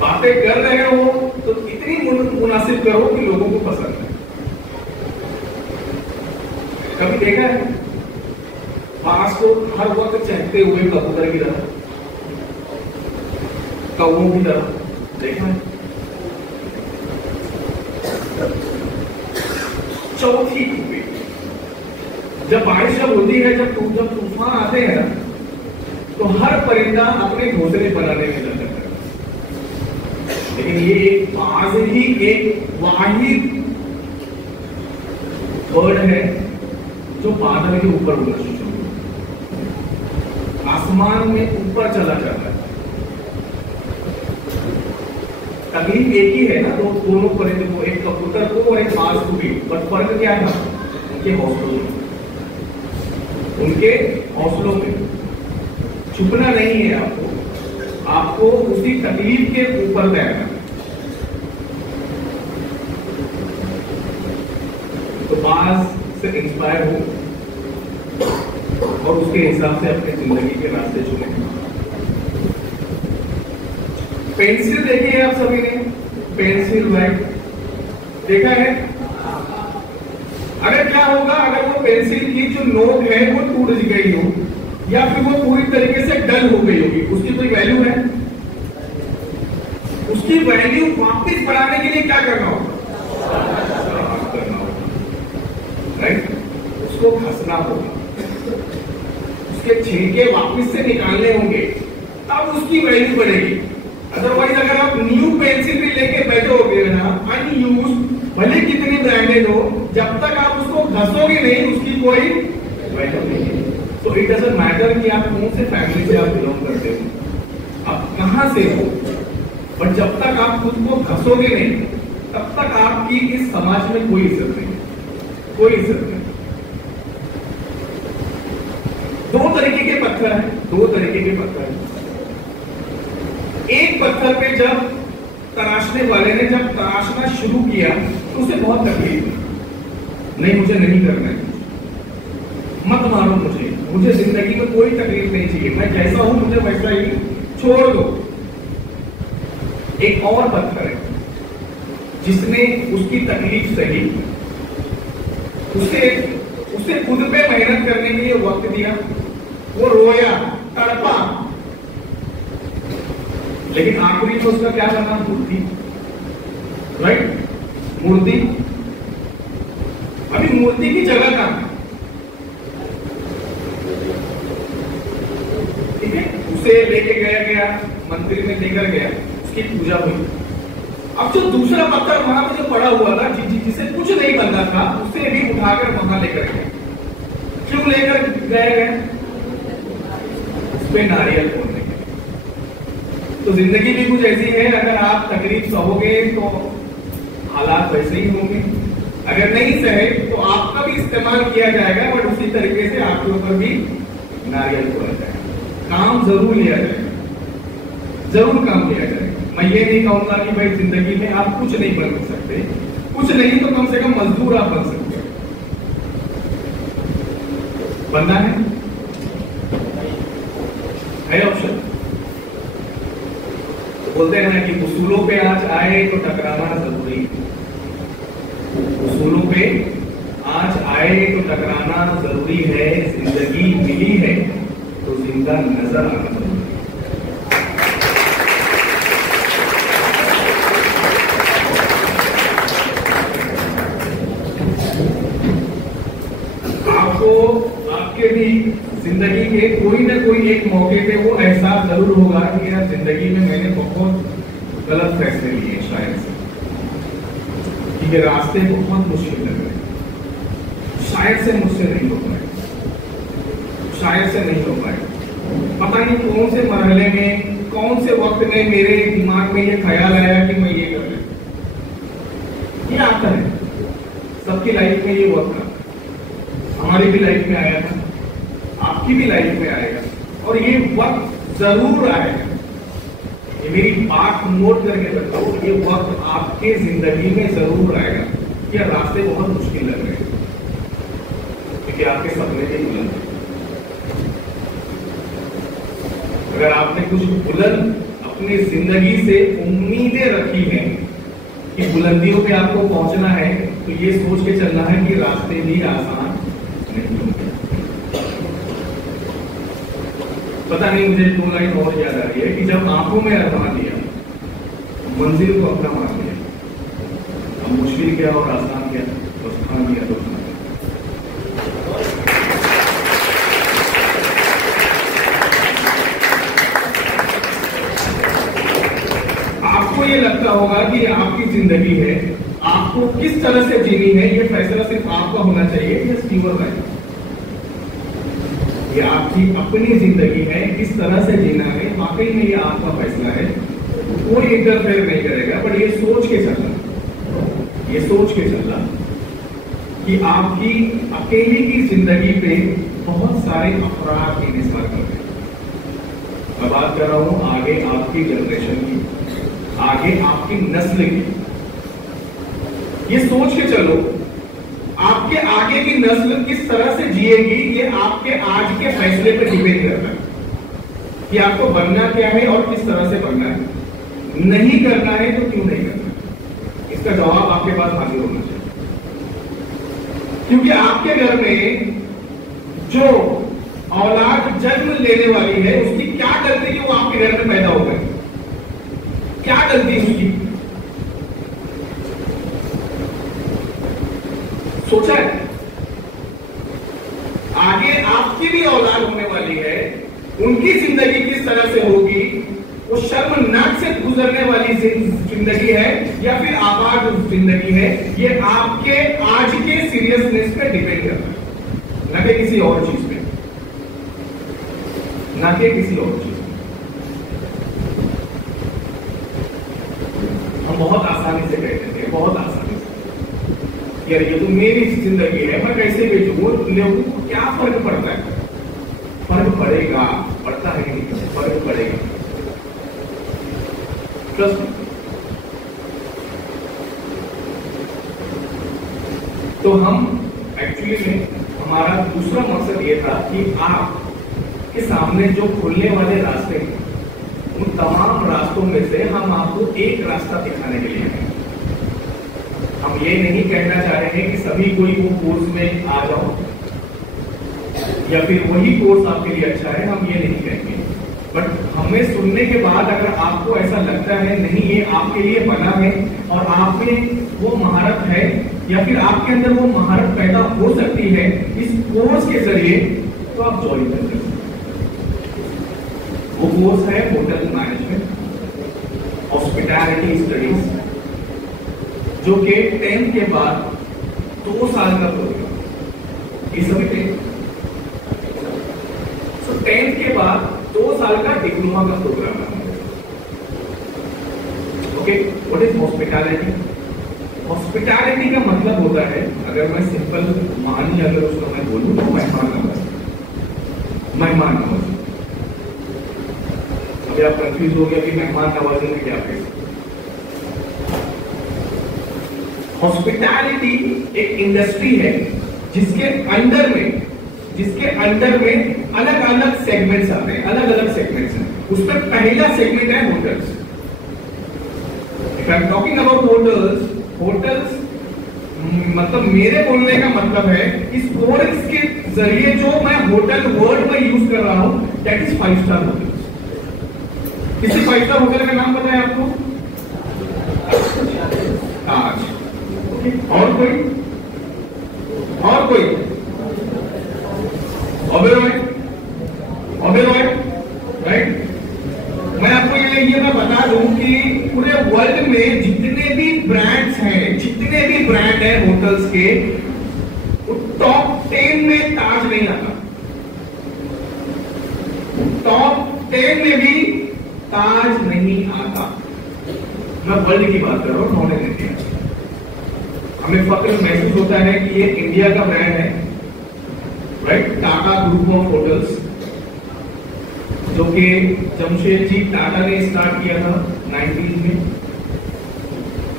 बातें कर रहे हो तो इतनी मुनासिब करो कि लोगों को पसंद है। कभी देखा है बाज को हर वक्त चहकते हुए कबूतर की तरह, कौओं की तरह देखा है? चौथी खूबी, जब बारिश जब होती है, जब तूफान आते हैं ना, तो हर परिंदा अपने घोंसले बनाने में लग जाता है। लेकिन ये एक बाज ही एक वाहिद बर्ड है जो बादल के ऊपर उड़ना शुरू होता है, आसमान में ऊपर चला जाता है। तकलीफ एक ही है ना, तो दोनों परिंदे को, एक कबूतर को और एक बाज को भी, पर फर्क क्या था? उनके हौसलों में, उनके हौसलों में छुपना नहीं है आपको उसी तकलीफ के ऊपर तैरना। तो बाज से इंस्पायर हो और उसके हिसाब से अपनी जिंदगी के रास्ते चुने। पेंसिल देखी है आप सभी ने? पेंसिल राइट देखा है? अगर क्या होगा अगर वो पेंसिल की जो नोक है वो टूट गई हो या फिर वो पूरी तरीके से डल हो गई होगी, उसकी कोई वैल्यू है? उसकी वैल्यू वापस बढ़ाने के लिए क्या करना होगा? करना होगा, राइट? उसको घसना होगा, उसके छिलके वापस से निकालने होंगे, तब उसकी वैल्यू बढ़ेगी। अदरवाइज अगर आप न्यू पेंसिल भी लेके बैठोगे ना, अनयूज, भले कितनी ब्रांडेड हो, जब तक आप उसको घसोगे नहीं उसकी कोई वैल्यू नहीं है। तो इट डजंट मैटर कि आप कौन से फैमिली से आप बिलोंग करते हो, आप कहां से हो, बट जब तक आप खुद को घसोगे नहीं तब तक आपकी इस समाज में कोई इज्जत नहीं, कोई इज्जत नहीं। दो तरीके के पत्थर हैं, दो तरीके के पत्थर हैं। एक पत्थर पे जब तराशने वाले ने जब तराशना शुरू किया तो उसे बहुत तकलीफ हुई, नहीं मुझे नहीं करना है, मत मारो मुझे जिंदगी में कोई तकलीफ नहीं चाहिए, मैं जैसा हूं मुझे वैसा ही छोड़ दो। एक और पत्थर है जिसने उसकी तकलीफ सही, उसे खुद पे मेहनत करने के लिए वक्त दिया, वो रोया, तड़पा, लेकिन आखिरी में उसका क्या बना? मूर्ति, राइट? मूर्ति। अभी मूर्ति की जगह कहां है? ठीक है, उसे लेके गया मंदिर में लेकर गया, उसकी पूजा हुई। अब जो दूसरा पत्थर वहां पे जो पड़ा हुआ था, जिसे कुछ नहीं बनना था, उसे भी उठाकर वहां लेकर गया। क्यों लेकर गए? उस पे नारियल फोड़ने के। तो जिंदगी भी कुछ ऐसी है, अगर आप तकलीफ सहोगे तो हालात वैसे ही होंगे, अगर नहीं सहे तो आपका भी इस्तेमाल किया जाएगा, बट उसी तरीके से आपके ऊपर भी नारियल फोड़ा जाएगा। काम जरूर लिया जाएगा, जरूर काम लिया जाएगा। मैं ये नहीं कहूंगा कि भाई जिंदगी में आप कुछ नहीं बन सकते, कुछ नहीं तो कम से कम मजदूर आप बन सकते हो। बनना है ऑप्शन। बोलते हैं ना कि उसूलों पे आज आए तो टकराना जरूरी, उसूलों पे आज आए तो टकराना जरूरी है, जिंदगी मिली है तो जिंदा नजर आना जरूरी है। आपको आपके भी जिंदगी के कोई ना कोई एक मौके पे वो एहसास जरूर होगा कि यार जिंदगी में मैंने बहुत गलत फैसले लिए, शायद से कि ये रास्ते बहुत मुश्किल लग रहे, शायद से मुझसे नहीं हो पाए, शायद से नहीं हो पाए। पता नहीं कौन से मरहले में, कौन से वक्त में मेरे दिमाग में ये ख्याल आया कि मैं ये कर लूं। ये आता है, सबकी लाइफ में ये वक्त आता है, हमारी भी लाइफ में आया था, आपकी भी लाइफ में आएगा, और ये वक्त जरूर आएगा। ये मेरी बात नोट करके बताओ, ये वक्त आपके जिंदगी में जरूर आएगा। ये रास्ते बहुत मुश्किल लग रहे हैं क्योंकि आपके सपने भी बुलंद हैं। अगर आपने कुछ बुलंद अपनी जिंदगी से उम्मीदें रखी हैं कि बुलंदियों पे आपको पहुंचना है, तो ये सोच के चलना है कि रास्ते भी आसान नहीं होंगे। पता नहीं, मुझे 2 लाइन और याद आ रही है कि जब आंखों में अरमान लिया, मंजिल को अपना मान लिया, अब मुश्किल क्या और आसान क्या, बस ठान लिया तो ठान लिया। आपको ये लगता होगा कि आपकी जिंदगी है, आपको किस तरह से जीनी है, ये फैसला सिर्फ आपका होना चाहिए। ये स्टीवर लाइन, ये आपकी अपनी जिंदगी है, किस तरह से जीना है, वाकई में ये आपका फैसला है, कोई इंटरफेयर नहीं करेगा। बट ये सोच के चलना, ये सोच के चलना कि आपकी अकेली की जिंदगी पे बहुत सारे अफराद इंतजार कर रहे हैं। मैं बात कर रहा हूं आगे आपकी जनरेशन की, आगे आपकी नस्ल की। ये सोच के चलो, आपके आगे की नस्ल किस तरह से जिएगी, ये आपके आज के फैसले पर डिपेंड करता है कि आपको बनना क्या है और किस तरह से बनना है। नहीं करना है तो क्यों नहीं करना है, इसका जवाब आपके पास हाजिर होना चाहिए। क्योंकि आपके घर में जो औलाद जन्म लेने वाली है, उसकी क्या गलती है वो आपके घर में पैदा हो गई। क्या गलती हुई? सोचा है? आगे आपकी भी औलाद होने वाली है, उनकी जिंदगी किस तरह से होगी, वो शर्मनाक से गुजरने वाली जिंदगी है या फिर आबाद जिंदगी है, ये आपके आज के सीरियसनेस पे डिपेंड करता है, न कि किसी और चीज पे, न कि किसी और चीज पे। हम बहुत आसानी से कहते थे, बहुत आसानी से, यार ये तो मेरी जिंदगी है, मैं कैसे बेचूं? लोगों को क्या फर्क पड़ता है? फर्क पड़ेगा, पड़ता है कि नहीं? फर्क पड़ेगा। तो हम एक्चुअली में हमारा दूसरा मकसद ये था कि आपके सामने जो खुलने वाले रास्ते हैं, उन तमाम रास्तों में से हम आपको एक रास्ता दिखाने के लिए हैं। हम ये नहीं कहना चाह रहे हैं कि सभी कोई वो कोर्स में आ जाओ या फिर वही कोर्स आपके लिए अच्छा है, हम ये नहीं कहेंगे। बट हमें सुनने के बाद अगर आपको ऐसा लगता है नहीं ये आपके लिए बना है और आप में वो महारत है या फिर आपके अंदर वो महारत पैदा हो सकती है इस कोर्स के जरिए, तो आप ज्वाइन कर सकते हैं। वो कोर्स है होटल मैनेजमेंट हॉस्पिटैलिटी स्टडीज, जो कि 10th के बाद 2 साल का प्रोग्राम। ये सभी 10th के बाद 2 साल का डिप्लोमा का प्रोग्राम है। Okay, what is hospitality? Hospitality का मतलब होता है, अगर मैं सिंपल मानी अगर उसको मैं बोलूं तो मेहमान नवाजी। मेहमान नवाजी, अभी आप कंफ्यूज हो गया कि मेहमान नवाजी में क्या है? हॉस्पिटैलिटी एक इंडस्ट्री है जिसके अंडर में अलग अलग सेगमेंट्स आते हैं, अलग अलग सेगमेंट्स हैं। उसमें पहला सेगमेंट है hotels. If I am talking about hotels मतलब मेरे बोलने का मतलब है इस कोर्स के जरिए जो मैं होटल वर्ड में यूज कर रहा हूं, दैट इज 5 स्टार होटल्स। किसी 5 स्टार होटल का नाम पता है आपको? ताज। और कोई? ओबेरॉय, राइट? मैं आपको ये मैं बता दूं कि पूरे वर्ल्ड में जितने भी ब्रांड्स हैं होटल्स के, टॉप 10 में ताज नहीं आता। टॉप 10 में भी ताज नहीं आता। मैं वर्ल्ड की बात कर रहा हूं, नॉन इंडिया। हमें फक्र महसूस होता है कि ये इंडिया का ब्रांड है, right? Tata group of hotels, जो कि जमशेदजी टाटा ने स्टार्ट किया था 90s में,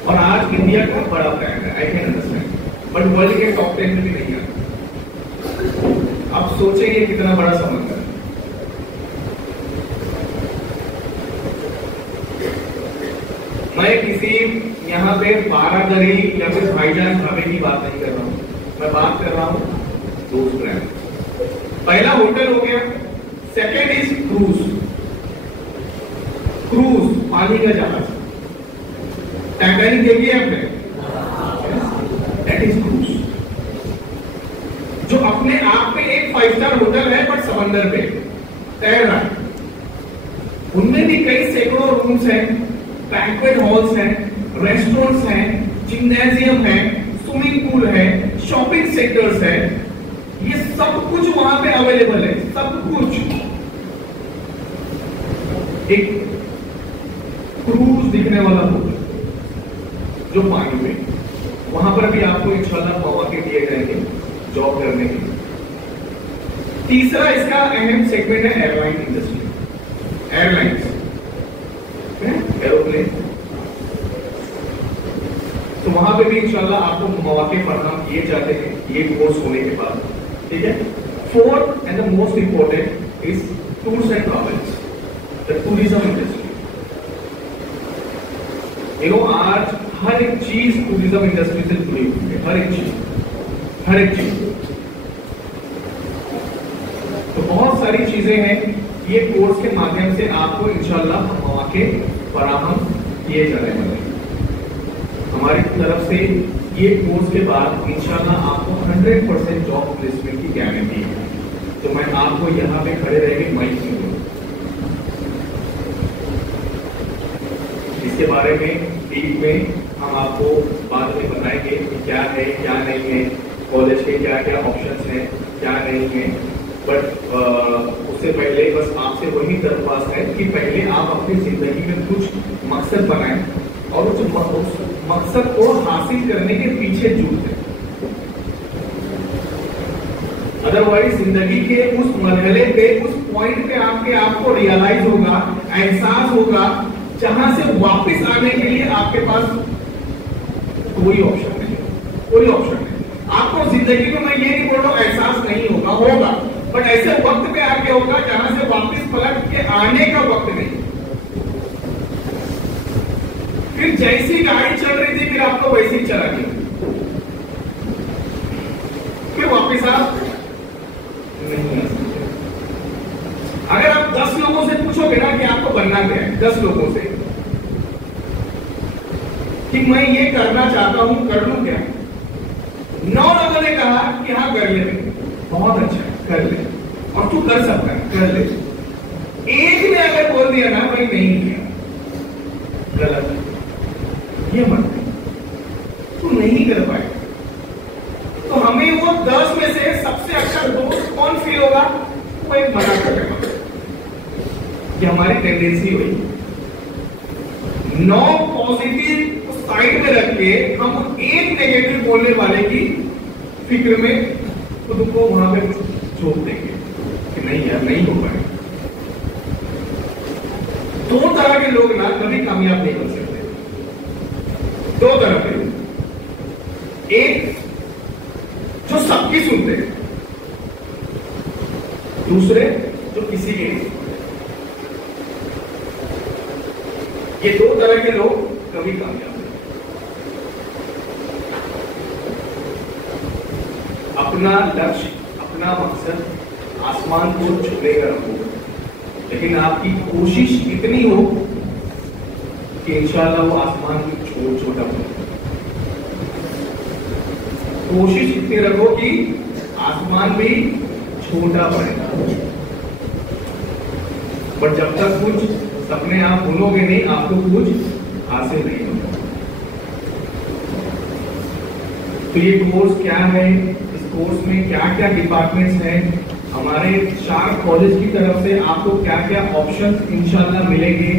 और आज इंडिया का बड़ा ब्रांड है। I can understand, but world के टॉप 10 में भी नहीं आता। आप सोचें ये कितना बड़ा समंदर है। मैं किसी यहाँ पे बारादरी या फिर भाईजान ढाबे की बात नहीं कर रहा हूं, मैं बात कर रहा हूं दोस्त ब्रांड। पहला होटल हो गया। सेकेंड इज क्रूज, पानी का जहाज। टैंकरिंग देखी है आपने? दैट इज क्रूज, जो अपने आप में एक 5 स्टार होटल है बट समंदर पे तैर रहा है। उनमें भी कई सैकड़ों रूम्स हैं, बैंक्वेट हॉल्स हैं, रेस्टोरेंट्स हैं, जिम्नेजियम है, स्विमिंग पूल है, शॉपिंग सेंटर्स है। ये सब कुछ वहां पे अवेलेबल है, सब कुछ। एक क्रूज दिखने वाला होटल जो पानी में, वहां पर भी आपको इंशाल्लाह मौके दिए जाएंगे जॉब करने के। तीसरा इसका अहम सेगमेंट है एयरलाइन इंडस्ट्री। Airlines, aeroplane. तो वहां पे भी इंशाल्लाह आपको मौके फराहम किए जाते हैं ये कोर्स होने के बाद, ठीक है? Fourth and the most important is tours and travels, the tourism industry. आज हर एक चीज टूरिज्म इंडस्ट्री से जुड़ी हुई है, हर एक चीज। तो बहुत सारी चीजें हैं, ये कोर्स के माध्यम से आपको इंशाल्लाह मौके फराहम किए जाने वाले हैं। हमारी तरफ से ये कोर्स के बाद इंशाल्लाह आपको 100% जॉब प्लेसमेंट की गारंटी है। तो मैं आपको यहाँ पे खड़े रह के माइक दूंगा, इसके बारे में डीप में हम आपको बाद में बताएंगे कि क्या है क्या नहीं है, कॉलेज के क्या क्या ऑप्शंस हैं क्या नहीं है। बट उससे पहले बस आपसे वही दरख्वास्त है कि पहले आप अपनी जिंदगी में कुछ मकसद बनाएं और उस मकसद को हासिल करने के पीछे जुटें। अदरवाइज जिंदगी के उस मरहले पे, उस पॉइंट पे आपको रियलाइज होगा, एहसास होगा, जहां से वापस आने के लिए आपके पास कोई ऑप्शन नहीं, कोई ऑप्शन नहीं। आपको जिंदगी में, मैं ये नहीं बोल रहा हूं एहसास नहीं होगा, बट ऐसे वक्त पे आके होगा जहां से वापस पलट के आने का वक्त नहीं। फिर जैसी गाड़ी चल रही थी फिर आपको वैसी ही चला गया, फिर वापस आप नहीं आ सकते। अगर आप 10 लोगों से पूछोगे ना कि आपको बनना क्या है, 10 लोगों से कि मैं ये करना चाहता हूं, कर लूं क्या? 9 लोगों ने कहा कि हाँ कर ले, बहुत अच्छा है, कर ले, और तू कर सकता है, कर ले। एक ने अगर बोल दिया ना भाई नहीं किया, गलत, ये मत, तू नहीं कर पाएगा। तो हमें वो 10 में से सबसे अच्छा दोस्त कौन फील होगा? वो एक मना करेगा। कि हमारी टेंडेंसी हुई 9 पॉजिटिव साइड में रख के हम एक नेगेटिव बोलने वाले की फिक्र में खुद को वहां पे छोड़ देंगे कि नहीं यार नहीं हो पाएगा। 2 तरह के लोग ना कभी कामयाब नहीं बन सकते। 2 तरह के लोग, एक जो सबकी सुनते हैं, दूसरे जो किसी की नहीं। ये 2 तरह के लोग कभी कामयाब नहीं। अपना लक्ष्य, अपना मकसद आसमान को छूने का होगा, लेकिन आपकी कोशिश इतनी हो कि इंशाल्लाह वो आसमान भी छोटा बने। कोशिश इतनी रखो कि आसमान भी छोटा बनेगा। बट जब तक कुछ सपने आप भूलोगे नहीं, आपको कुछ हासिल नहीं होगा। तो ये कोर्स क्या है, इस कोर्स में क्या क्या डिपार्टमेंट्स हैं, हमारे शार्प कॉलेज की तरफ से आपको क्या क्या ऑप्शंस इंशाल्लाह मिलेंगे,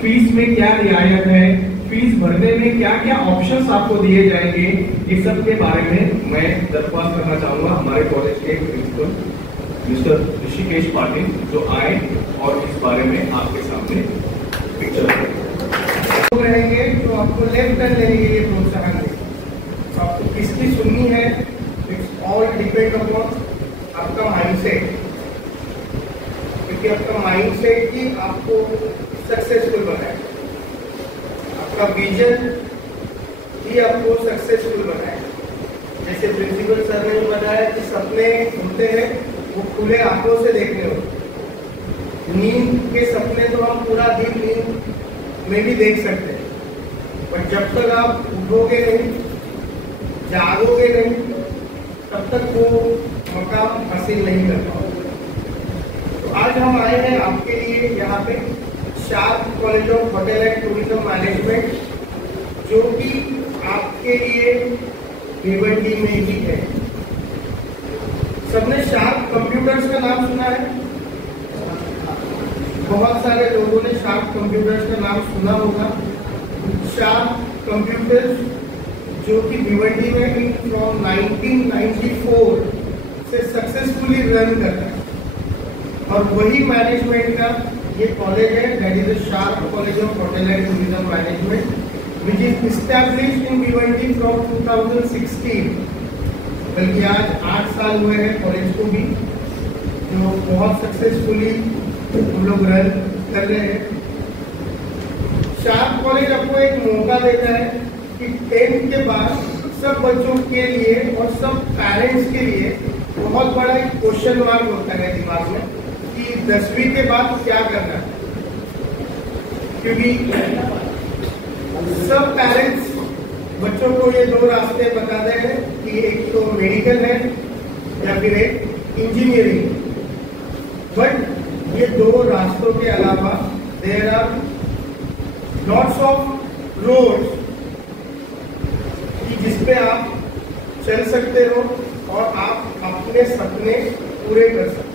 फीस में क्या रियायत है, फीस भरने में क्या क्या ऑप्शंस आपको दिए जाएंगे, इस सब के बारे में मैं दरख्वास्त करना चाहूंगा हमारे कॉलेज के प्रिंसिपल मिस्टर ऋषिकेश पाटिल जो आए और इस बारे में आपके सामने पिक्चर रहेंगे जो आपको लेफ्ट टर्न लेने के लिए प्रोत्साहन देंगे। तो आपको किसकी सुननी है, इट्स ऑल डिपेंड अपॉन आपका माइंडसेट, क्योंकि आपका माइंडसेट ही आपको सक्सेसफुल बनाए, आपका विजन ही आपको सक्सेसफुल बनाए। जैसे प्रिंसिपल सर ने बताया कि सपने होते हैं वो खुले आंखों से देखने होते। नींद के सपने तो हम पूरा दिन नींद में भी देख सकते हैं, पर जब तक आप उठोगे नहीं, जागोगे नहीं, तब तक वो मकाम हासिल नहीं कर पाओगे। तो आज हम आए हैं आपके लिए यहाँ पे sharp college of hotel and tourism management, जो कि आपके लिए भिवंडी में ही है। सबने शार्प कंप्यूटर्स का नाम सुना है? बहुत सारे लोगों ने शार्प कंप्यूटर्स का नाम सुना होगा। शार्प कंप्यूटर्स जो कि भिवंडी में फ्रॉम 1994 से सक्सेसफुली रन कर रहा है, और वही मैनेजमेंट का ये कॉलेज है, that is the sharp college of hotel and tourism management, which is established in Bhiwandi from 2016। बल्कि आज 8 साल हुए हैं कॉलेज को भी, जो बहुत सक्सेसफुली हम लोग रन कर रहे हैं। शार्प कॉलेज आपको एक मौका देता है कि 10th के बाद सब बच्चों के लिए और सब पेरेंट्स के लिए बहुत बड़ा एक क्वेश्चन मार्क होता है दिमाग में कि 10वीं के बाद क्या करना है, क्योंकि सब पेरेंट्स बच्चों को ये दो रास्ते बताते हैं कि एक तो मेडिकल है या फिर एक इंजीनियरिंग। बट ये दो रास्तों के अलावा there are lots of roads कि जिसपे आप चल सकते हो और आप अपने सपने पूरे कर सकते हो।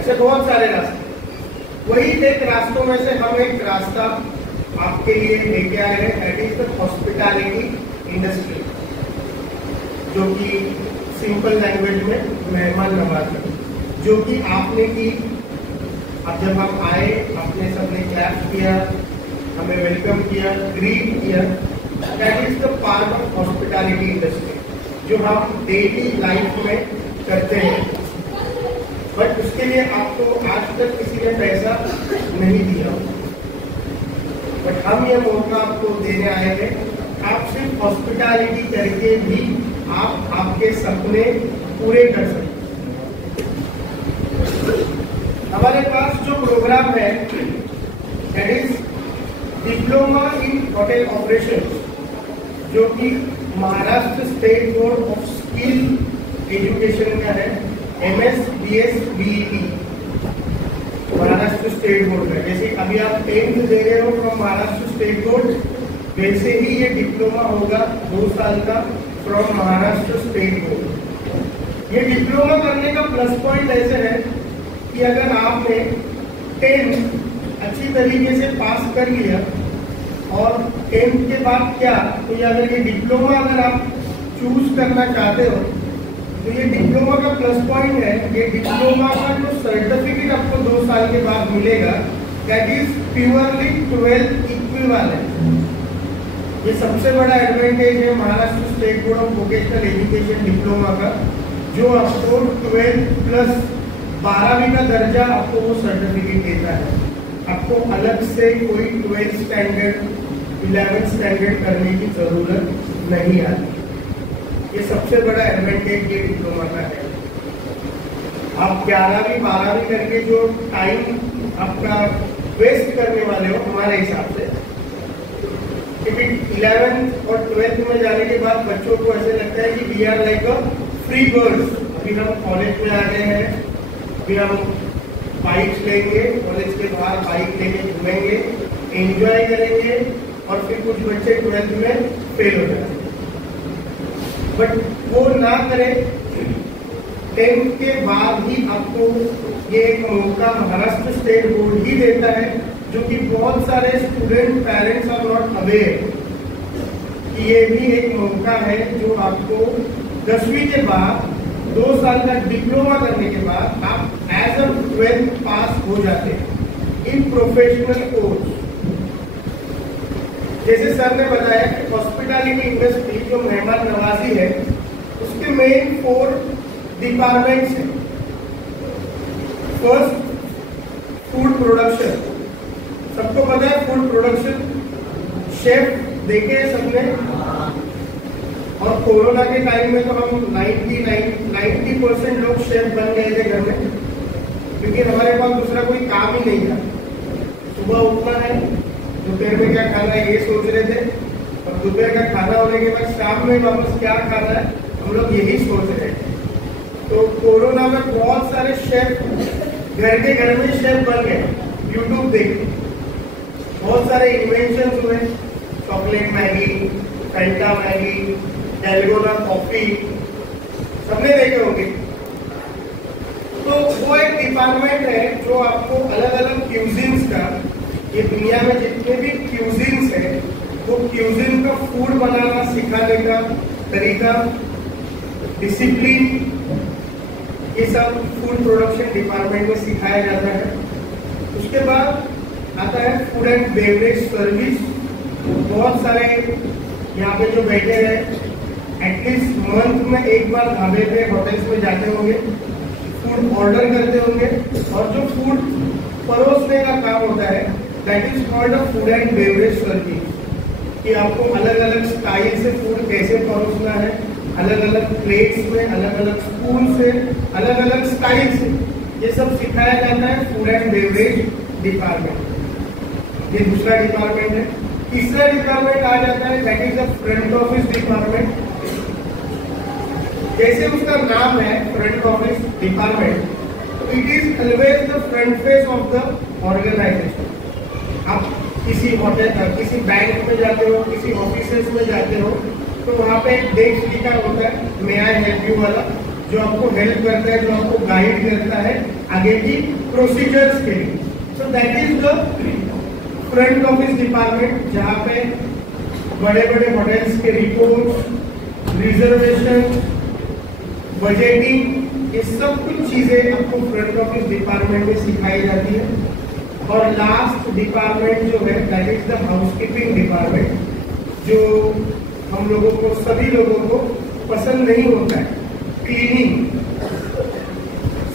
ऐसे बहुत सारे रास्ते, वही एक रास्तों में से हम एक रास्ता आपके लिए लेके आए हैं, that is the hospitality industry, जो कि सिंपल लैंग्वेज में मेहमान नवाजी, जो कि आपने की। अब जब हम आए, अपने सबने क्लैप किया, हमें वेलकम किया, ग्रीट किया, that is the part of hospitality industry जो हम डेली लाइफ में करते हैं। बट उसके लिए आपको आज तक किसी ने पैसा नहीं दिया, बट हम ये मौका आपको देने आए हैं। आप सिर्फ हॉस्पिटैलिटी करके भी आप आपके सपने पूरे कर सकते। हमारे पास जो प्रोग्राम है that is diploma in hotel operation, जो कि Maharashtra state board of skill education का है, MSBSBET महाराष्ट्र स्टेट बोर्ड का। जैसे अभी आप 10th दे रहे हो फ्रॉम महाराष्ट्र स्टेट बोर्ड, वैसे ही ये डिप्लोमा होगा 2 साल का फ्रॉम महाराष्ट्र स्टेट बोर्ड। ये डिप्लोमा करने का प्लस पॉइंट ऐसे है कि अगर आपने 10th अच्छी तरीके से पास कर लिया और 10th के बाद क्या, तो ये अगर ये डिप्लोमा अगर आप चूज करना चाहते हो तो ये डिप्लोमा का प्लस पॉइंट है। ये डिप्लोमा का जो सर्टिफिकेट आपको 2 साल के बाद मिलेगा that is purely 12th equivalent. ये सबसे बड़ा एडवांटेज है Maharashtra state board of vocational education diploma का, जो आपको 12th प्लस 12वीं का दर्जा आपको वो सर्टिफिकेट देता है। आपको अलग से कोई 12th स्टैंडर्ड 11th स्टैंडर्ड करने की जरूरत नहीं आती। ये सबसे बड़ा एडवांटेज ये डिप्लोमा का है। आप 11वीं 12वीं करके जो टाइम आपका वेस्ट करने वाले हो हमारे हिसाब से, क्योंकि 11th और 12th में जाने के बाद बच्चों को ऐसे लगता है कि we are like a free birds. अभी हम कॉलेज में आ गए हैं, अभी हम बाइक लेंगे, कॉलेज के बाहर बाइक लेके घूमेंगे, एंजॉय करेंगे, और फिर कुछ बच्चे 12th में फेल हो जाते हैं। बट वो ना करें, 10th के बाद ही आपको ये एक मौका महाराष्ट्र स्टेट बोर्ड ही देता है, जो कि बहुत सारे student parents are not aware कि ये भी एक मौका है जो आपको 10वीं के बाद 2 साल का डिप्लोमा करने के बाद आप एज अ 12th पास हो जाते हैं इन प्रोफेशनल कोर्स। जैसे सर ने बताया कि हॉस्पिटैलिटी इंडस्ट्री जो मेहमान नवाजी है उसके मेन 4 डिपार्टमेंट्स हैं। First, food production. सबको पता है फूड प्रोडक्शन, शेफ देखे हैं सबने, और कोरोना के टाइम में तो हम 90% लोग शेफ बन गए थे घर में, क्योंकि हमारे पास दूसरा कोई काम ही नहीं था। सुबह उठना है, दोपहर में क्या खाना है ये सोच रहे थे, और दोपहर का खाना होने के बाद शाम में वापस क्या खाना है हम लोग यही सोच रहे थे। तो कोरोना में बहुत सारे शेफ घर में शेफ बन गए, यूट्यूब देख के बहुत सारे इन्वेंशन हुए, chocolate Maggi, Fanta Maggi, dalgona coffee, सबने देखे होंगे। तो वो एक डिपार्टमेंट है जो आपको अलग अलग क्यूजिन्स का, ये दुनिया में जितने भी क्यूजिन्स हैं वो क्यूजिन का फूड बनाना सिखाने का तरीका, डिसिप्लिन, ये सब फूड प्रोडक्शन डिपार्टमेंट में सिखाया जाता है। उसके बाद आता है फूड एंड बेवरेज सर्विस। बहुत सारे यहाँ पे जो बैठे हैं एटलीस्ट मंथ में एक बार ढाबे पे होटल्स में जाते होंगे, फूड ऑर्डर करते होंगे, और जो फूड परोसने का काम होता है that is called a food and beverage service. कि आपको अलग अलग स्टाइल से फूड कैसे परोसना है, अलग अलग प्लेट्स में, अलग अलग स्पून से, अलग अलग स्टाइल से, ये सब सिखाया जाता है फूड एंड बेवरेज डिपार्टमेंट। ये दूसरा डिपार्टमेंट है। तीसरा डिपार्टमेंट आ जाता है that is the front office department. जैसे उसका नाम है front office department, it is always the front face of the organisation. आप किसी होटल, किसी बैंक में जाते हो, किसी ऑफिसेस में जाते हो, तो वहाँ पे एक डेस्क लिखा होता है मे आई हेल्प यू वाला, जो आपको हेल्प करता है, जो आपको गाइड करता है आगे की प्रोसीजर्स के लिए। So that is the front office department, जहाँ पे बड़े बड़े होटल्स के रिपोर्ट, रिजर्वेशन, बजटिंग, ये सब कुछ चीजें आपको फ्रंट ऑफिस डिपार्टमेंट में सिखाई जाती है। और लास्ट डिपार्टमेंट जो है that is the housekeeping department, जो हम लोगों को, सभी लोगों को पसंद नहीं होता है। क्लीनिंग,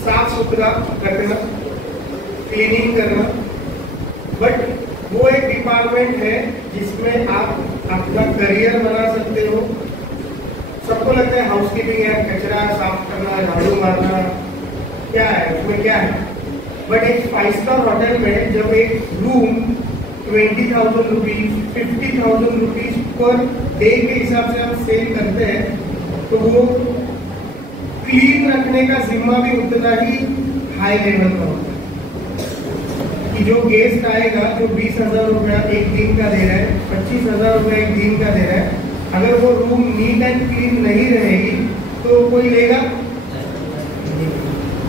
साफ सुथरा रखना, क्लीनिंग करना, बट वो एक डिपार्टमेंट है जिसमें आप अपना करियर बना सकते हो। सबको लगता है हाउसकीपिंग है, कचरा साफ करना, झाड़ू मारना, क्या है उसमें, क्या है? बट एक 5 स्टार होटल में जब एक room 20,000 rupees, 50,000 rupees per day के हिसाब से आप सेल करते हैं, तो वो क्लीन रखने का जिम्मा भी उतना ही हाई लेवल का होता है कि जो गेस्ट आएगा, जो 20,000 रुपया एक दिन का दे रहा है, 25,000 रुपया एक दिन का दे रहा है, अगर वो रूम नीट एंड क्लीन नहीं रहेगी तो कोई लेगा?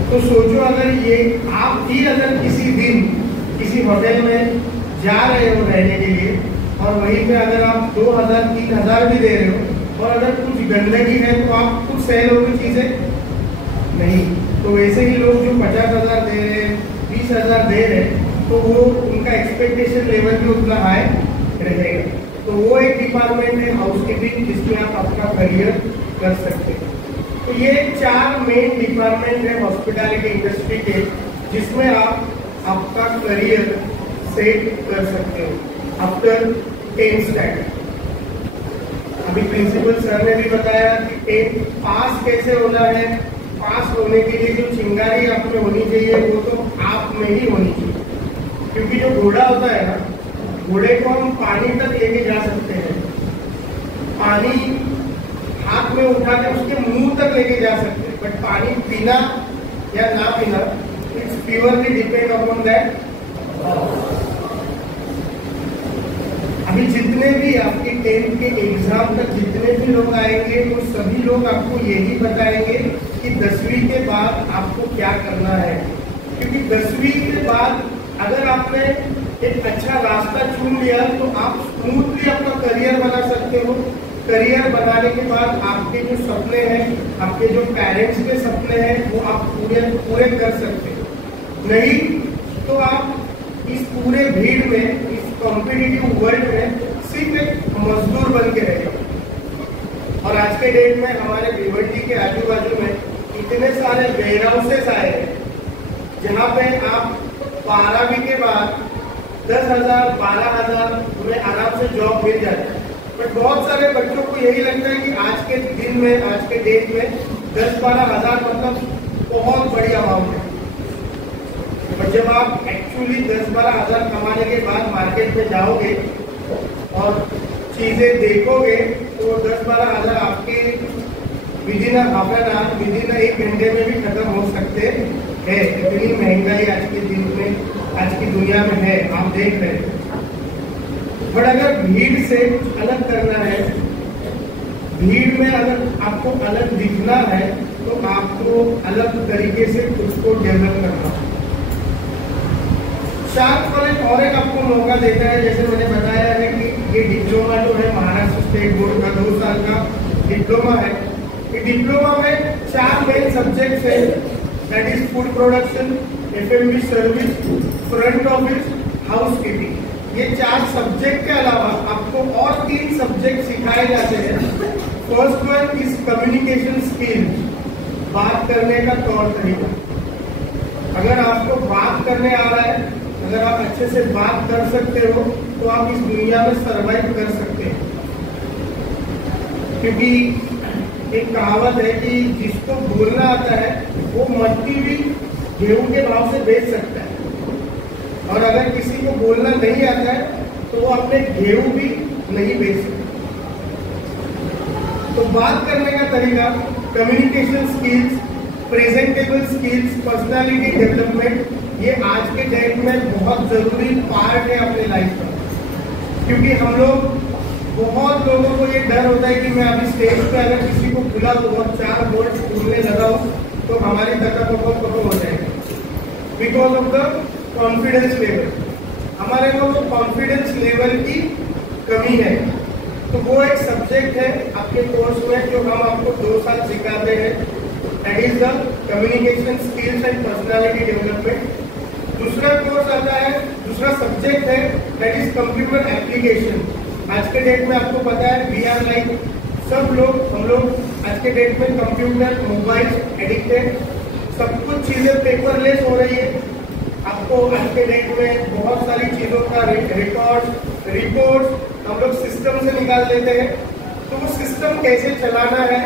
तो सोचो, अगर ये आप ही अगर किसी दिन किसी होटल में जा रहे हो रहने के लिए, और वहीं पे अगर आप 2,000 3,000 भी दे रहे हो, और अगर कुछ गंदगी है तो आप कुछ सेल होगी चीजें नहीं। तो वैसे ही लोग जो 50,000 दे रहे हैं, 20,000 दे रहे हैं, तो वो उनका एक्सपेक्टेशन लेवल भी उतना हाई रहेगा। तो वो एक डिपार्टमेंट है हाउसकीपिंग, जिसमें आप अपना करियर कर सकते हैं। तो ये 4 मेन डिपार्टमेंट है हॉस्पिटैलिटी इंडस्ट्री के, जिसमें आप आपका करियर सेट कर सकते हो आफ्टर 10th स्टैंडर्ड। अभी प्रिंसिपल सर ने भी बताया कि 10th पास कैसे होना है। पास होने के लिए जो चिंगारी आप में होनी चाहिए वो तो आप में ही होनी चाहिए, क्योंकि जो घोड़ा होता है ना, घोड़े को हम पानी तक लेके जा सकते हैं, पानी हाथ में उठा के उसके मुंह तक लेके जा सकते हैं, बट पानी पीना या ना पीना it's purely depend upon that. अभी जितने भी आपके 10th के एग्जाम तक जितने भी लोग आएंगे, वो सभी लोग आपको यही बताएंगे कि 10वीं के बाद आपको क्या करना है, क्योंकि 10वीं के बाद अगर आपने एक अच्छा रास्ता चुन लिया तो आप स्मूथली अपना करियर बना सकते हो। करियर बनाने के बाद आपके जो सपने हैं, आपके जो पेरेंट्स के सपने हैं, वो आप पूरे कर सकते हो। नहीं तो आप इस पूरे भीड़ में, इस कॉम्पिटिटिव वर्ल्ड में सिर्फ एक मजदूर बन के रहेगा। और आज के डेट में हमारे भिवंडी के आजू बाजू में इतने सारे वेयर हाउसेस आए हैं, जहाँ पे आप 12वीं के बाद 10,000 12,000 में आराम से जॉब मिल जाता है। बट बहुत सारे बच्चों को यही लगता है कि आज के दिन में, आज के डेट में 10-12 हज़ार मतलब बहुत बड़ी अमाउंट है। और जब आप एक्चुअली 10-12 हज़ार कमाने के बाद मार्केट में जाओगे और चीजें देखोगे, तो 10-12 हज़ार आपके within half an hour, within 1 घंटे में भी खत्म हो सकते हैं। इतनी महंगाई आज के दिन में, आज की दुनिया में है, आप देख रहे हैं। बट अगर भीड़ से कुछ अलग करना है, भीड़ में अगर आपको अलग दिखना है, तो आपको अलग तरीके से खुद को डेवलप करना है। शार्प कॉलेज और एक आपको मौका देता है, जैसे मैंने बताया है कि ये डिप्लोमा जो है महाराष्ट्र स्टेट बोर्ड का 2 साल का डिप्लोमा है। ये डिप्लोमा में 4 मेन सब्जेक्ट्स है, that is food production, F&B service, front office, housekeeping. ये 4 सब्जेक्ट के अलावा आपको और 3 सब्जेक्ट सिखाए जाते हैं। First one is communication skill, बात करने का तौर तरीका। अगर आपको बात करने आ रहा है, अगर आप अच्छे से बात कर सकते हो, तो आप इस दुनिया में सरवाइव कर सकते हैं। क्योंकि एक कहावत है कि जिसको बोलना आता है वो मट्टी भी गेहूं के भाव से बेच सकता है। और अगर किसी को बोलना नहीं आता है तो वो अपने गेहूं भी नहीं बेच सकते। तो बात करने का तरीका, communication skills, presentable skills, personality development, ये आज के डेट में बहुत जरूरी पार्ट है अपने लाइफ का। क्योंकि हम लोग, बहुत लोगों को ये डर होता है कि मैं अभी स्टेज पे अगर किसी को बुला दूँ और 4 वर्ड्स बोलने लगा हूँ तो हमारी ताकत बहुत कम हो जाएगी, because of the confidence level. हमारे में वो कॉन्फिडेंस लेवल की कमी है। तो वो एक सब्जेक्ट है आपके कोर्स में जो हम आपको 2 साल सिखाते हैं, that is the communication skills and personality development. दूसरा कोर्स आता है, दूसरा सब्जेक्ट है, दैट इज कंप्यूटर एप्लीकेशन। आज के डेट में आपको पता है वी आर लाइक, सब लोग, हम लोग आज के डेट में कंप्यूटर, मोबाइल एडिक्टेड, सब कुछ चीजें पेपरलेस हो रही है। आपको आज के डेट में बहुत सारी चीजों का रिपोर्ट हम लोग सिस्टम से निकाल लेते हैं। तो वो सिस्टम कैसे चलाना है,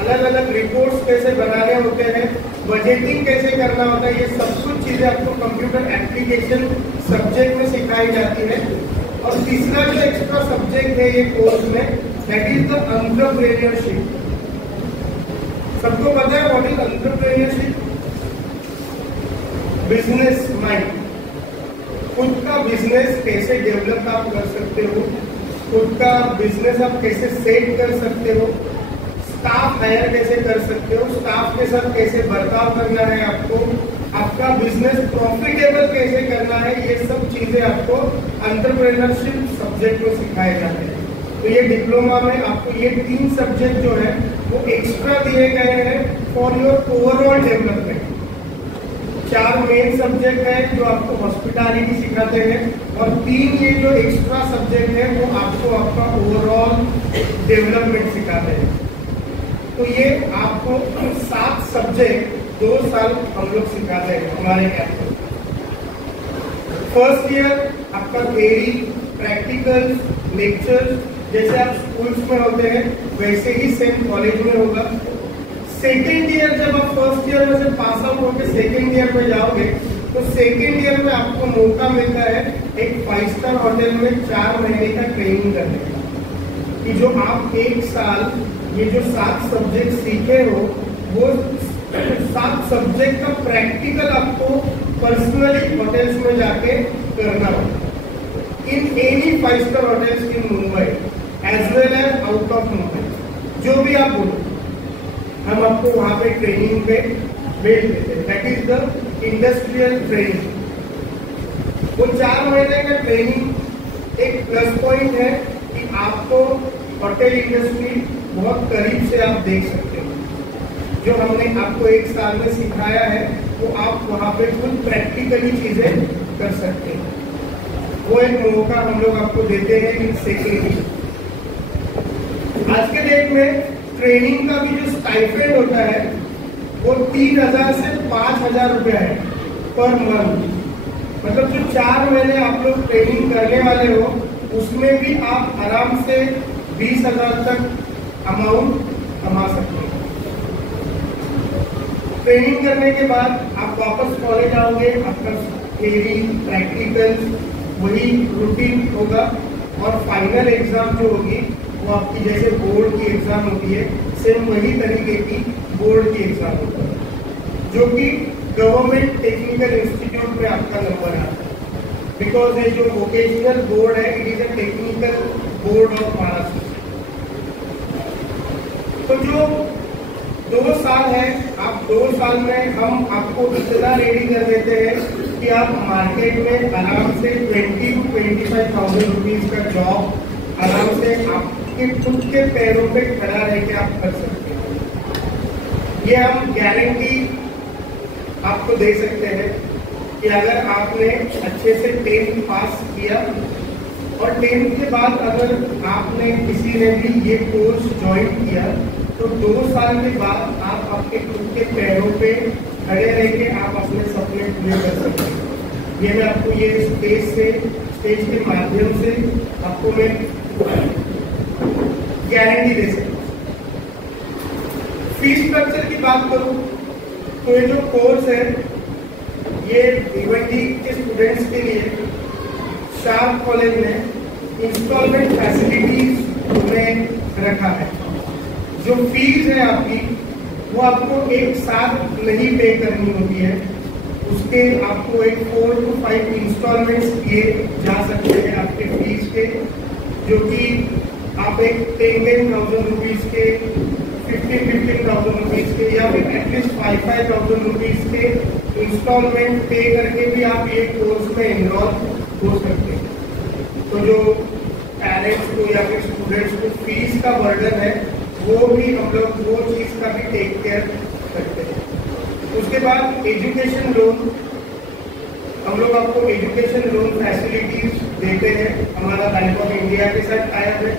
अलग अलग रिपोर्ट्स कैसे बनाने होते हैं, बजटिंग कैसे करना होता है, ये सब कुछ चीजें आपको कंप्यूटर एप्लीकेशन सब्जेक्ट में सिखाई जाती है। और तीसरा जो एक्स्ट्रा सब्जेक्ट है ये कोर्स में, दैट इज द एंटरप्रेन्योरशिप। सबको पता है what is entrepreneurship? Business mind. खुद का बिजनेस कैसे डेवलप आप कर सकते हो, खुद का बिजनेस आप कैसे सेट कर सकते हो, स्टाफ हायर कैसे कर सकते हो, स्टाफ के साथ कैसे बर्ताव करना है आपको, आपका बिजनेस प्रॉफिटेबल कैसे करना है, ये सब चीजें आपको एंटरप्रेन्योरशिप सब्जेक्ट में सिखाए जाते हैं। तो ये डिप्लोमा में आपको ये 3 सब्जेक्ट जो है वो एक्स्ट्रा दिए गए हैं for your overall development. 4 main subject है जो आपको हॉस्पिटैलिटी सिखाते हैं और 3 ये जो एक्स्ट्रा सब्जेक्ट है वो आपको आपका ओवरऑल डेवलपमेंट सिखाते हैं। तो ये आपको 7 सब्जेक्ट 2 साल हम लोग सिखाते हैं हमारे कैंप में। फर्स्ट ईयर आपका थ्योरी, प्रैक्टिकल, लेक्चर जैसे आप स्कूल्स में होते हैं वैसे ही सेम कॉलेज में होगा। सेकेंड ईयर जब आप फर्स्ट ईयर में से पास आउट होकर सेकेंड ईयर में जाओगे तो सेकेंड ईयर में आपको मौका मिलता है एक 5 स्टार होटल में 4 महीने का ट्रेनिंग करने का, कि जो आप 1 साल ये जो 7 सब्जेक्ट सीखे हो वो 7 सब्जेक्ट का प्रैक्टिकल आपको पर्सनली होटल्स में जाके करना होगा, in any 5 star hotels in Mumbai as well as out of Mumbai, जो भी आप बोलो हम आपको वहां पे ट्रेनिंग पे भेज देते हैं। That is the industrial training. वो 4 महीने का ट्रेनिंग एक प्लस पॉइंट है कि आपको होटल इंडस्ट्री बहुत करीब से आप देख सकते हो। जो हमने आपको 1 साल में सिखाया है वो आप वहां पे खुद प्रैक्टिकली चीजें कर सकते हैं। वो एक मौका हम लोग आपको देते हैं इन सेकेंड। आज के डेट में ट्रेनिंग का भी जो स्टाइपेंड होता है वो 3000 से 5000 रुपया है पर मंथ। मतलब जो 4 महीने आप लोग ट्रेनिंग करने वाले हो उसमें भी आप आराम से 20,000 तक अमाउंट कमा सकते हो। ट्रेनिंग करने के बाद आप वापस कॉलेज आओगे, आपका थ्योरी, प्रैक्टिकल वही रूटीन होगा और फाइनल एग्जाम जो होगी वो आपकी जैसे बोर्ड की एग्जाम होती है सेम वही तरीके की बोर्ड की एग्जाम होता है, जो कि गवर्नमेंट टेक्निकल इंस्टीट्यूट में आपका नंबर आता है। बिकॉज ये जो वोकेशनल बोर्ड है it is a technical board of Maharashtra. तो जो 2 साल है, आप 2 साल में हम आपको इतना रेडी कर देते हैं कि आप मार्केट में आराम से 20 to 25,000 रुपीज का जॉब आराम से आपके खुद के पैरों पे खड़ा रह के आप कर सकते हैं। ये हम गारंटी आपको दे सकते हैं कि अगर आपने अच्छे से 10th पास किया और 10th के बाद अगर आपने किसी ने भी ये कोर्स ज्वाइन किया तो 2 साल के बाद आप आपके खुद के पैरों पे खड़े रह के आप अपने सपने पूरे कर सकते हैं। ये मैं आपको ये स्टेज के माध्यम से आपको मैं गारंटी दे सकता हूँ। फीस स्ट्रक्चर की बात करूं तो ये जो कोर्स है ये भिवंडी के स्टूडेंट्स के लिए शार्प कॉलेज ने इंस्टॉलमेंट फैसिलिटीज में रखा है। जो फीस है आपकी वो आपको एक साथ नहीं पे करनी होती है, उसके आपको एक 4 to 5 इंस्टॉलमेंट्स किए जा सकते हैं आपके फीस के, जो कि आप एक 10,000 रुपीज के, 15,000 रुपीज के या फिर एटलीस्ट 5,000 रुपीज के इंस्टॉलमेंट पे करके भी आप ये कोर्स में एनरोल हो सकते हैं। तो जो पेरेंट्स को या फिर स्टूडेंट्स को फीस का बर्डन है वो भी हम लोग वो चीज का भी टेक केयर करते हैं। उसके बाद एजुकेशन लोन, हम लोग आपको एजुकेशन लोन फैसिलिटीज देते हैं। हमारा बैंक ऑफ इंडिया के साथ टाइप है,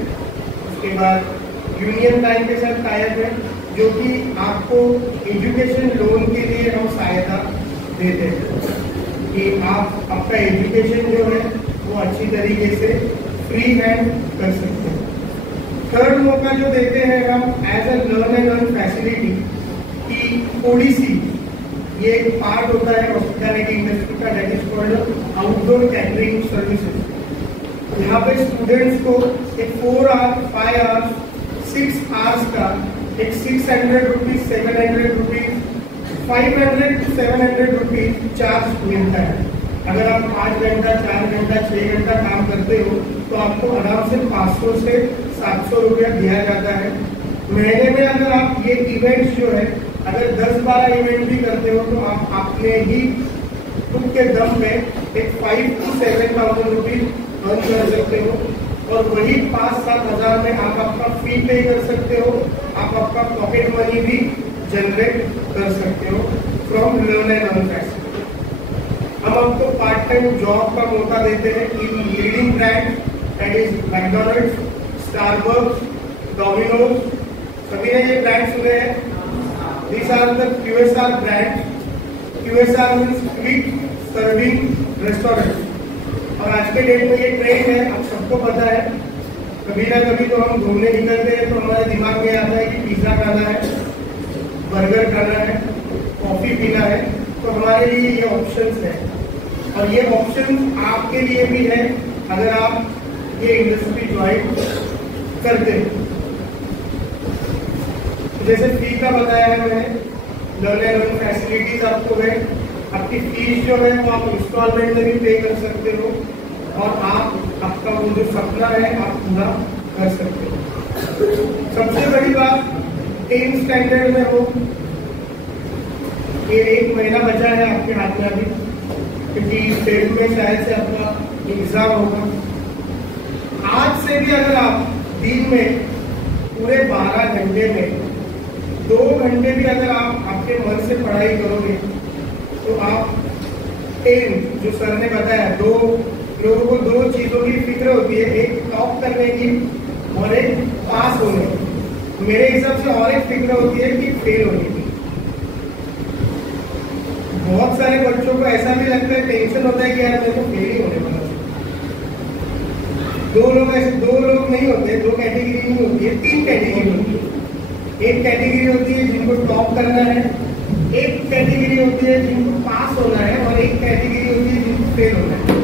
उसके बाद यूनियन बैंक के साथ टाइप है, जो कि आपको एजुकेशन लोन के लिए हम सहायता देते हैं कि आप आपका एजुकेशन जो है वो अच्छी तरीके से फ्री हैंड कर सकते हैं। थर्ड मौका जो देते हैं हम as a learn and earn facility की ओडीसी, ये एक पार्ट होता है हॉस्पिटैलिटी इंडस्ट्री का, that is called outdoor catering services. यहाँ पे स्टूडेंट्स को एक 4 आवर्स, 5 आवर्स, 6 आवर्स का एक 600 rupees, 700 rupees, 500 to 700 rupees charge मिलता है। अगर आप 5 घंटा, 4 घंटा, 6 घंटा काम करते हो तो आपको आराम से 500 से 700 रुपया दिया जाता है। महीने में अगर आप ये इवेंट्स जो है अगर 10-12 इवेंट भी करते हो तो आप अपने ही खुद के दम में एक 5 to 7,000 रुपीज अर्न कर सकते हो, और वही 5-7 हजार में आप आपका फी पे कर सकते हो, आप आपका पॉकेट मनी भी जनरेट कर सकते हो from learn and earn facility. हम आपको पार्ट टाइम जॉब का मौका देते हैं इन leading brand, that is McDonald's, Starbucks, Domino's, सभी ने ये ब्रांड सुने हैं। These are the QSR brands. QSR means quick serving restaurant। और आज के डेट में ये ट्रेंड है, आप सबको पता है। कभी ना कभी तो हम घूमने निकलते हैं तो हमारे दिमाग में आता है कि पिज्जा खाना है, बर्गर खाना है, कॉफी पीना है, तो हमारे लिए ये ऑप्शंस है। और ये ऑप्शन आपके लिए भी है अगर आप ये इंडस्ट्री ज्वाइन करते हैं। जैसे फी का बताया है मैंने, लर्न एंड अर्न फैसिलिटीज आपको है। आपकी फीस जो है वो आप इंस्टॉलमेंट में भी पे कर सकते हो, और आप आपका वो जो सपना है आप पूरा कर सकते हो। सबसे बड़ी बात 10th स्टैंडर्ड में हो, ये 1 महीना बचा है आपके हाथ में अभी, क्योंकि 10th में शायद से आपका एग्जाम होगा। आज से भी अगर आप दिन में पूरे 12 घंटे में 2 घंटे भी अगर आप आपके मन से पढ़ाई करोगे तो आप 10 जो सर ने बताया, 2 लोगों को 2 चीजों की फिक्र होती है, एक टॉप करने की और एक पास होने की। मेरे हिसाब से और एक फिक्र होती है कि फेल होने की। बहुत सारे बच्चों को ऐसा भी लगता है, टेंशन होता है कि यार मेरे को फेल ही होने वाला। 2 लोग ऐसे 2 लोग नहीं होते, 2 कैटेगरी नहीं होती है, 3 कैटेगरी होती है। एक कैटेगरी होती है जिनको टॉप करना है, एक कैटेगरी होती है जिनको पास होना है, और एक कैटेगरी होती है जिनको फेल होना है।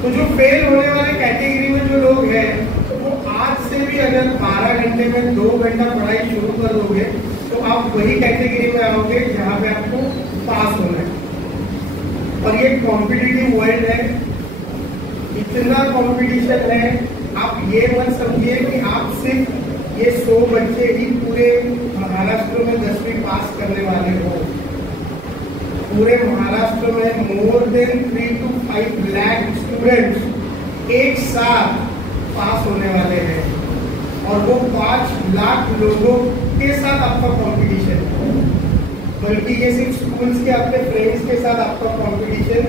तो जो फेल होने वाले कैटेगरी में जो लोग हैं तो वो आज से भी अगर 12 घंटे में 2 घंटा पढ़ाई शुरू कर दोगे तो आप वही कैटेगरी में आओगे जहाँ पे आपको पास होना है। और ये कॉम्पिटिटिव वर्ल्ड है, इतना कंपटीशन है। आप ये मत समझिए कि आप सिर्फ ये 100 बच्चे ही पूरे महाराष्ट्र में 10वीं पास करने वाले हो। पूरे महाराष्ट्र में more than 3 to 5 lakh students एक साथ पास होने वाले हैं, और वो 5 लाख लोगों के साथ आपका कंपटीशन है। बल्कि ये सिर्फ स्कूल्स के अपने फ्रेंड्स के साथ आपका कंपटीशन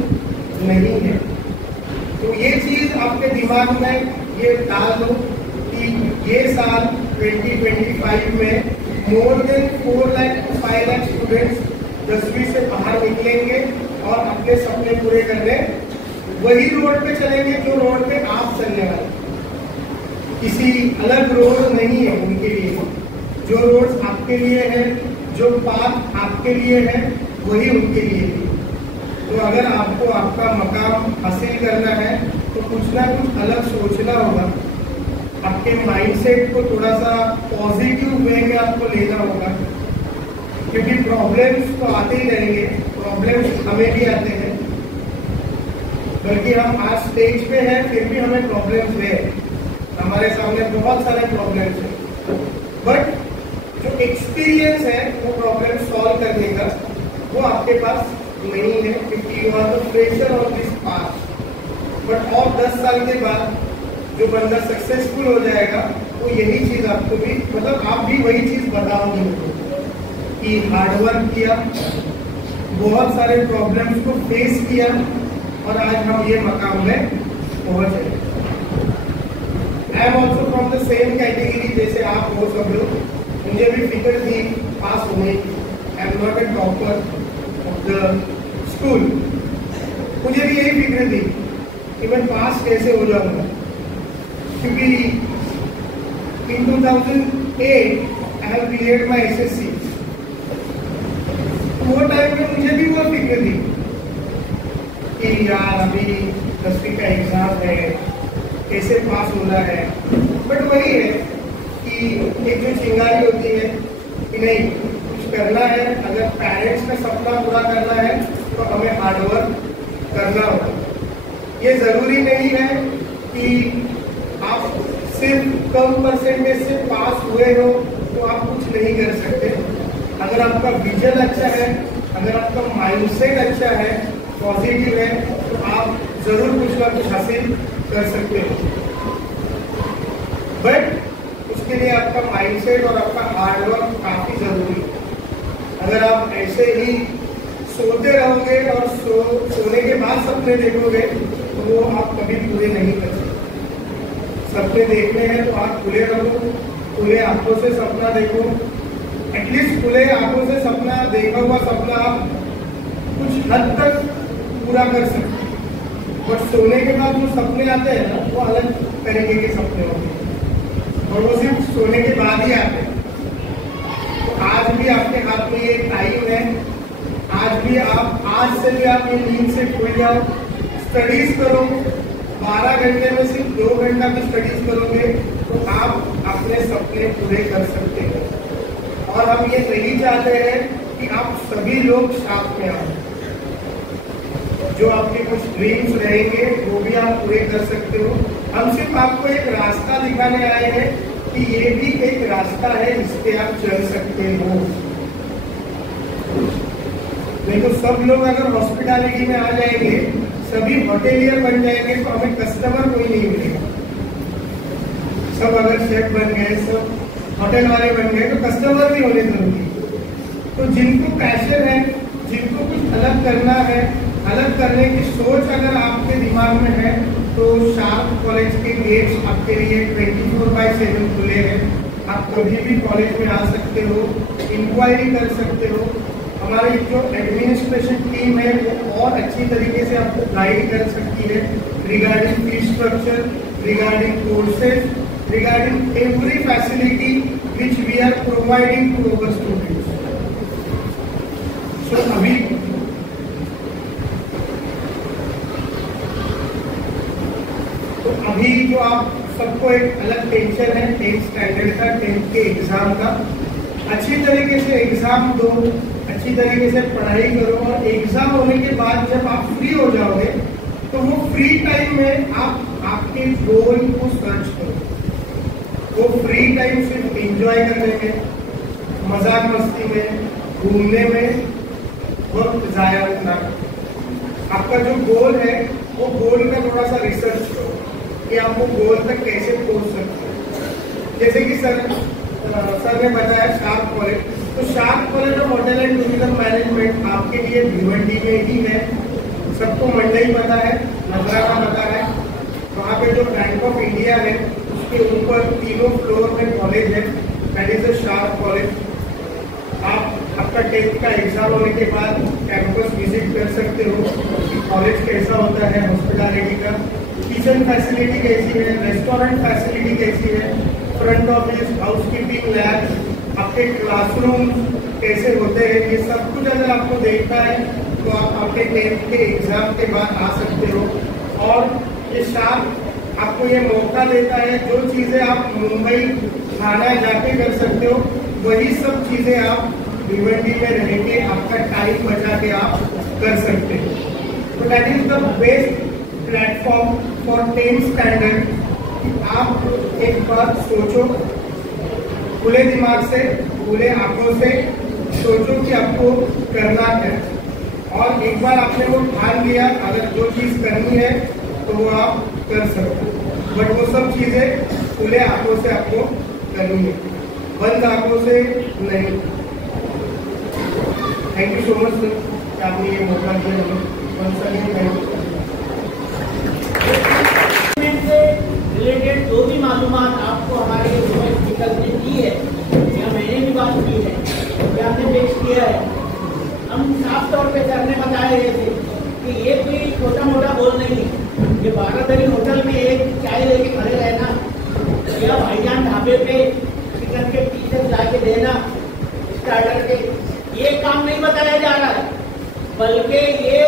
नहीं है। तो ये चीज आपके दिमाग में ये डाल दो कि ये साल 2025 में more than 4 lakh to 5 lakh students 10वीं से बाहर निकलेंगे और अपने सपने पूरे करने वही रोड पे चलेंगे जो रोड पे आप चलने वाले। किसी अलग रोड नहीं है उनके लिए। जो रोड आपके लिए है, जो पाथ आपके लिए है, वही उनके लिए है। अगर आपको आपका मकाम हासिल करना है तो कुछ ना कुछ अलग सोचना होगा, आपके माइंडसेट को थोड़ा सा पॉजिटिव वे में आपको लेना होगा, क्योंकि प्रॉब्लम्स तो आते ही रहेंगे, प्रॉब्लम्स हमें भी आते हैं, बल्कि हम आज स्टेज पे हैं फिर भी हमें प्रॉब्लम्स है, हमारे सामने बहुत सारे प्रॉब्लम्स हैं, बट जो एक्सपीरियंस है वो प्रॉब्लम सॉल्व करने का वो आपके पास नहीं है, क्योंकि you are the fresher of this path. But और 10 साल के बाद जो बंदा सक्सेसफुल हो जाएगा वो यही चीज आपको भी, मतलब आप भी वही चीज बताओगे कि हार्डवर्क किया, बहुत सारे प्रॉब्लम्स को फेस किया और आज हम ये मकाम में पहुंचे। I am also from the same category जैसे आप हो सब लोग, मुझे भी फिक्र थी पास होने की। I am not a topper of the school, मुझे भी यही फिक्र थी कि मैं पास कैसे हो जाऊंगा, क्योंकि इन 2008 I have cleared my SSC. वो टाइम में मुझे भी वो फिक्र थी कि यार अभी 10वीं का एग्जाम है, कैसे पास होना है। बट वही है कि एक जो चिंगारी होती है कि नहीं कुछ करना है, अगर पेरेंट्स का सपना पूरा करना है तो हमें हार्डवर्क करना होगा। ये जरूरी नहीं है कि आप सिर्फ कम परसेंटेज से पास हुए हो तो आप कुछ नहीं कर सकते। अगर आपका विजन अच्छा है, अगर आपका माइंडसेट अच्छा है, पॉजिटिव है, तो आप जरूर कुछ ना कुछ हासिल कर सकते हो। बट उसके लिए आपका माइंडसेट और आपका हार्डवर्क काफी जरूरी है। अगर आप ऐसे ही सोते रहोगे और सोने के बाद सपने देखोगे तो वो आप कभी पूरे नहीं कर सकते। सपने देखने हैं तो आप खुले रहो, खुले आंखों से सपना देखो। एटलीस्ट खुले आंखों से सपना देखा हुआ सपना आप कुछ हद तक पूरा कर सकते हैं। और सोने के बाद जो सपने आते हैं ना वो अलग तरीके के सपने होते हैं और वो सिर्फ सोने के बाद ही आते हैं। तो आज भी आपके हाथ में ये टाइम है, आज भी आप आज से भी आप ये नींद से खुल जाओ, स्टडीज करो। 12 घंटे में सिर्फ 2 घंटा की स्टडीज करोगे तो आप अपने सपने पूरे कर सकते हो। और हम ये नहीं चाहते हैं कि आप सभी लोग साथ में आओ। जो आपके कुछ ड्रीम्स रहेंगे वो भी आप पूरे कर सकते हो। हम सिर्फ आपको एक रास्ता दिखाने आए हैं कि ये भी एक रास्ता है जिसपे आप चल सकते हो। देखो सब लोग अगर हॉस्पिटैलिटी में आ जाएंगे, सभी होटेलियर बन जाएंगे तो हमें कस्टमर कोई नहीं मिलेगा। सब अगर शेफ बन गए, सब होटल वाले बन गए तो कस्टमर भी होने जरूरी। तो जिनको पैशन है, जिनको कुछ अलग करना है, अलग करने की सोच अगर आपके दिमाग में है तो शार्प कॉलेज के गेट्स आपके लिए 24/7 खुले हैं। आप कभी भी कॉलेज में आ सकते हो, इंक्वायरी कर सकते हो। हमारी जो एडमिनिस्ट्रेशन टीम है वो और अच्छी तरीके से आपको गाइड कर सकती है regarding fees structure, regarding courses, regarding every facility which we are providing to our students. So अभी जो आप सबको एक अलग टेंशन है 10th स्टैंडर्ड का, 10th के एग्जाम का। अच्छी तरीके से एग्जाम दो, अच्छी तरीके से पढ़ाई करो और एग्जाम होने के बाद जब आप फ्री हो जाओगे तो वो फ्री टाइम में आप आपके गोल को सर्च करो। वो फ्री टाइम सिर्फ एंजॉय करने में, मजाक मस्ती में, घूमने में वक्त जाया ना। आपका जो गोल है वो गोल का थोड़ा सा रिसर्च करो कि आप वो गोल तक कैसे पहुंच सकते हैं। जैसे कि सर ने बताया शार्प कॉलेज, तो sharp college of hotel and tourism management आपके लिए भिवंडी में ही है। सबको मंडई पता है, नजराना पता है। वहाँ पे जो बैंक ऑफ इंडिया है उसके ऊपर 3 फ्लोर में कॉलेज है, that is a sharp college. आपका 10th का एग्जाम होने के बाद कैंपस विजिट कर सकते हो कि कॉलेज कैसा होता है, हॉस्पिटैलिटी का, किचन फैसिलिटी कैसी है, रेस्टोरेंट फैसिलिटी कैसी है, फ्रंट ऑफिस, हाउसकीपिंग, लैब, आपके क्लासरूम कैसे होते हैं, ये सब कुछ अगर आपको देखना है तो आप अपने 10th के एग्जाम के बाद आ सकते हो। और ये साथ आपको ये मौका देता है, जो चीज़ें आप मुंबई थाना जाके कर सकते हो वही सब चीज़ें आप भिवंडी में रह के आपका टाइम बचा के आप कर सकते हो। तो that is the best platform for 10th standard. आप एक बार सोचो, खुले दिमाग से, खुले आंखों से सोचो कि आपको करना है, और एक बार आपने वो ठान लिया, अगर जो चीज़ करनी है तो वो आप कर सकते हो। बट वो सब चीज़ें खुले आंखों से आपको करनी है, बंद आंखों से नहीं। Thank you so much sir कि आपने ये मौका दिया। रिलेटेड जो भी मालूमात आपको हमारे स्पीकर ने दी है या मैंने भी बात की है या हमने पेश किया है, हम साफ तौर पे सर ने बताया थे कि ये कोई छोटा मोटा बोल नहीं है। ये 12 होटल में एक चाय लेके खड़े रहना या भाईजान ढाबे पे चिकन के पीसेस ला के देना स्टार्टर के, ये काम नहीं बताया जा रहा है, बल्कि ये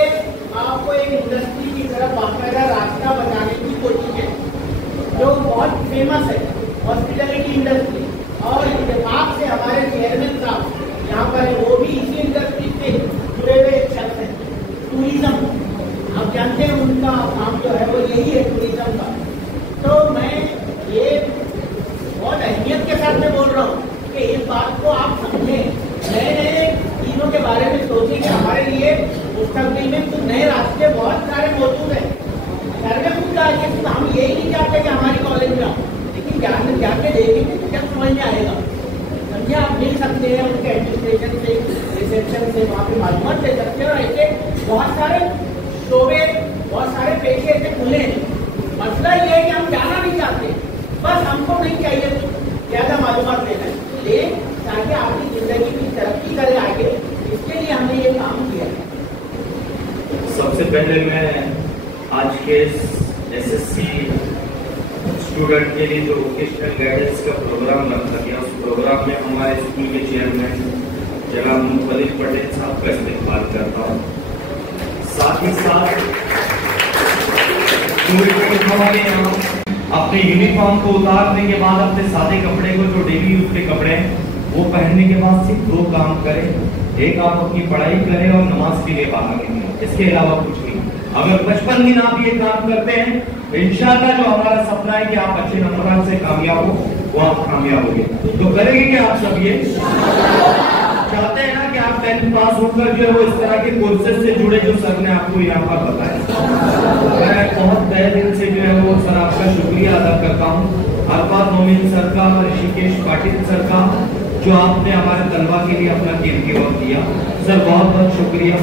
आपको एक इंडस्ट्री की तरफ बाकायदा रास्ता बनाने की कोशिश है जो बहुत फेमस है, हॉस्पिटैलिटी इंडस्ट्री। और इत्तेफाक से हमारे चेयरमैन साहब यहाँ पर है, वो भी इसी इंडस्ट्री से जुड़े हुए एक शख्स है। टूरिज्म आप जानते हैं उनका काम जो है वो यही है, टूरिज्म का। तो मैं ये बहुत अहमियत के साथ में बोल रहा हूँ कि इस बात को आप समझें, नए नए चीज़ों के बारे में सोचें कि हमारे लिए मुस्तकबिल में कुछ नए रास्ते बहुत सारे मौजूद हैं। घर में खुद आगे हम यही नहीं चाहते कि हमारी कॉलेज में आओ, लेकिन जाके देखेंगे तो क्या समझ में आएगा। समझे, आप मिल सकते हैं उनके एडमिनिस्ट्रेशन से, रिसेप्शन से, वहाँ पे मालूमात ले सकते हैं। और ऐसे बहुत सारे शोबे, बहुत सारे पेशे ऐसे खुले हैं। मसला ये है कि हम जाना नहीं चाहते, बस हमको नहीं चाहिए ज़्यादा मालूमात लेना है, ताकि आपकी जिंदगी की तरक्की करे आगे, इसके लिए हमने ये काम किया है। सबसे पहले मैं आज के एसएससी स्टूडेंट के लिए जो वोकेशनल गाइडेंस का प्रोग्राम रखा गया, उस प्रोग्राम में हमारे स्कूल के चेयरमैन जनाब मुखलिफ पटेल साहब का इस्तेमाल करता हूँ। साथ ही साथ हमारे यहाँ अपने यूनिफॉर्म को उतारने के बाद अपने सादे कपड़े को, जो डेली यूज के कपड़े हैं, वो पहनने के बाद सिर्फ 2 काम करें। एक, आप अपनी पढ़ाई करें और नमाज के लिए बाहर निकलें, इसके अलावा कुछ नहीं। अगर 55 दिन आप ये काम करते हैं तो इंशाअल्लाह जो हमारा सपना है कि आप अच्छे नंबर से कामयाब हो, वो आप कामयाब होंगे। तो करेंगे कि आप सब ये चाहते हैं ना कि आप 10th पास होकर जो है वो इस तरह के कोर्सेज से जुड़े, जो सर ने आपको यहाँ पर बताया। मैं बहुत तहे दिल से जो है वो सर आपका शुक्रिया अदा करता हूँ, अरफात मोमिन सर का, ऋषिकेश पाटिल सर का, जो आपने हमारे तलबा के लिए अपना कीमती वक्त दिया। सर बहुत बहुत शुक्रिया।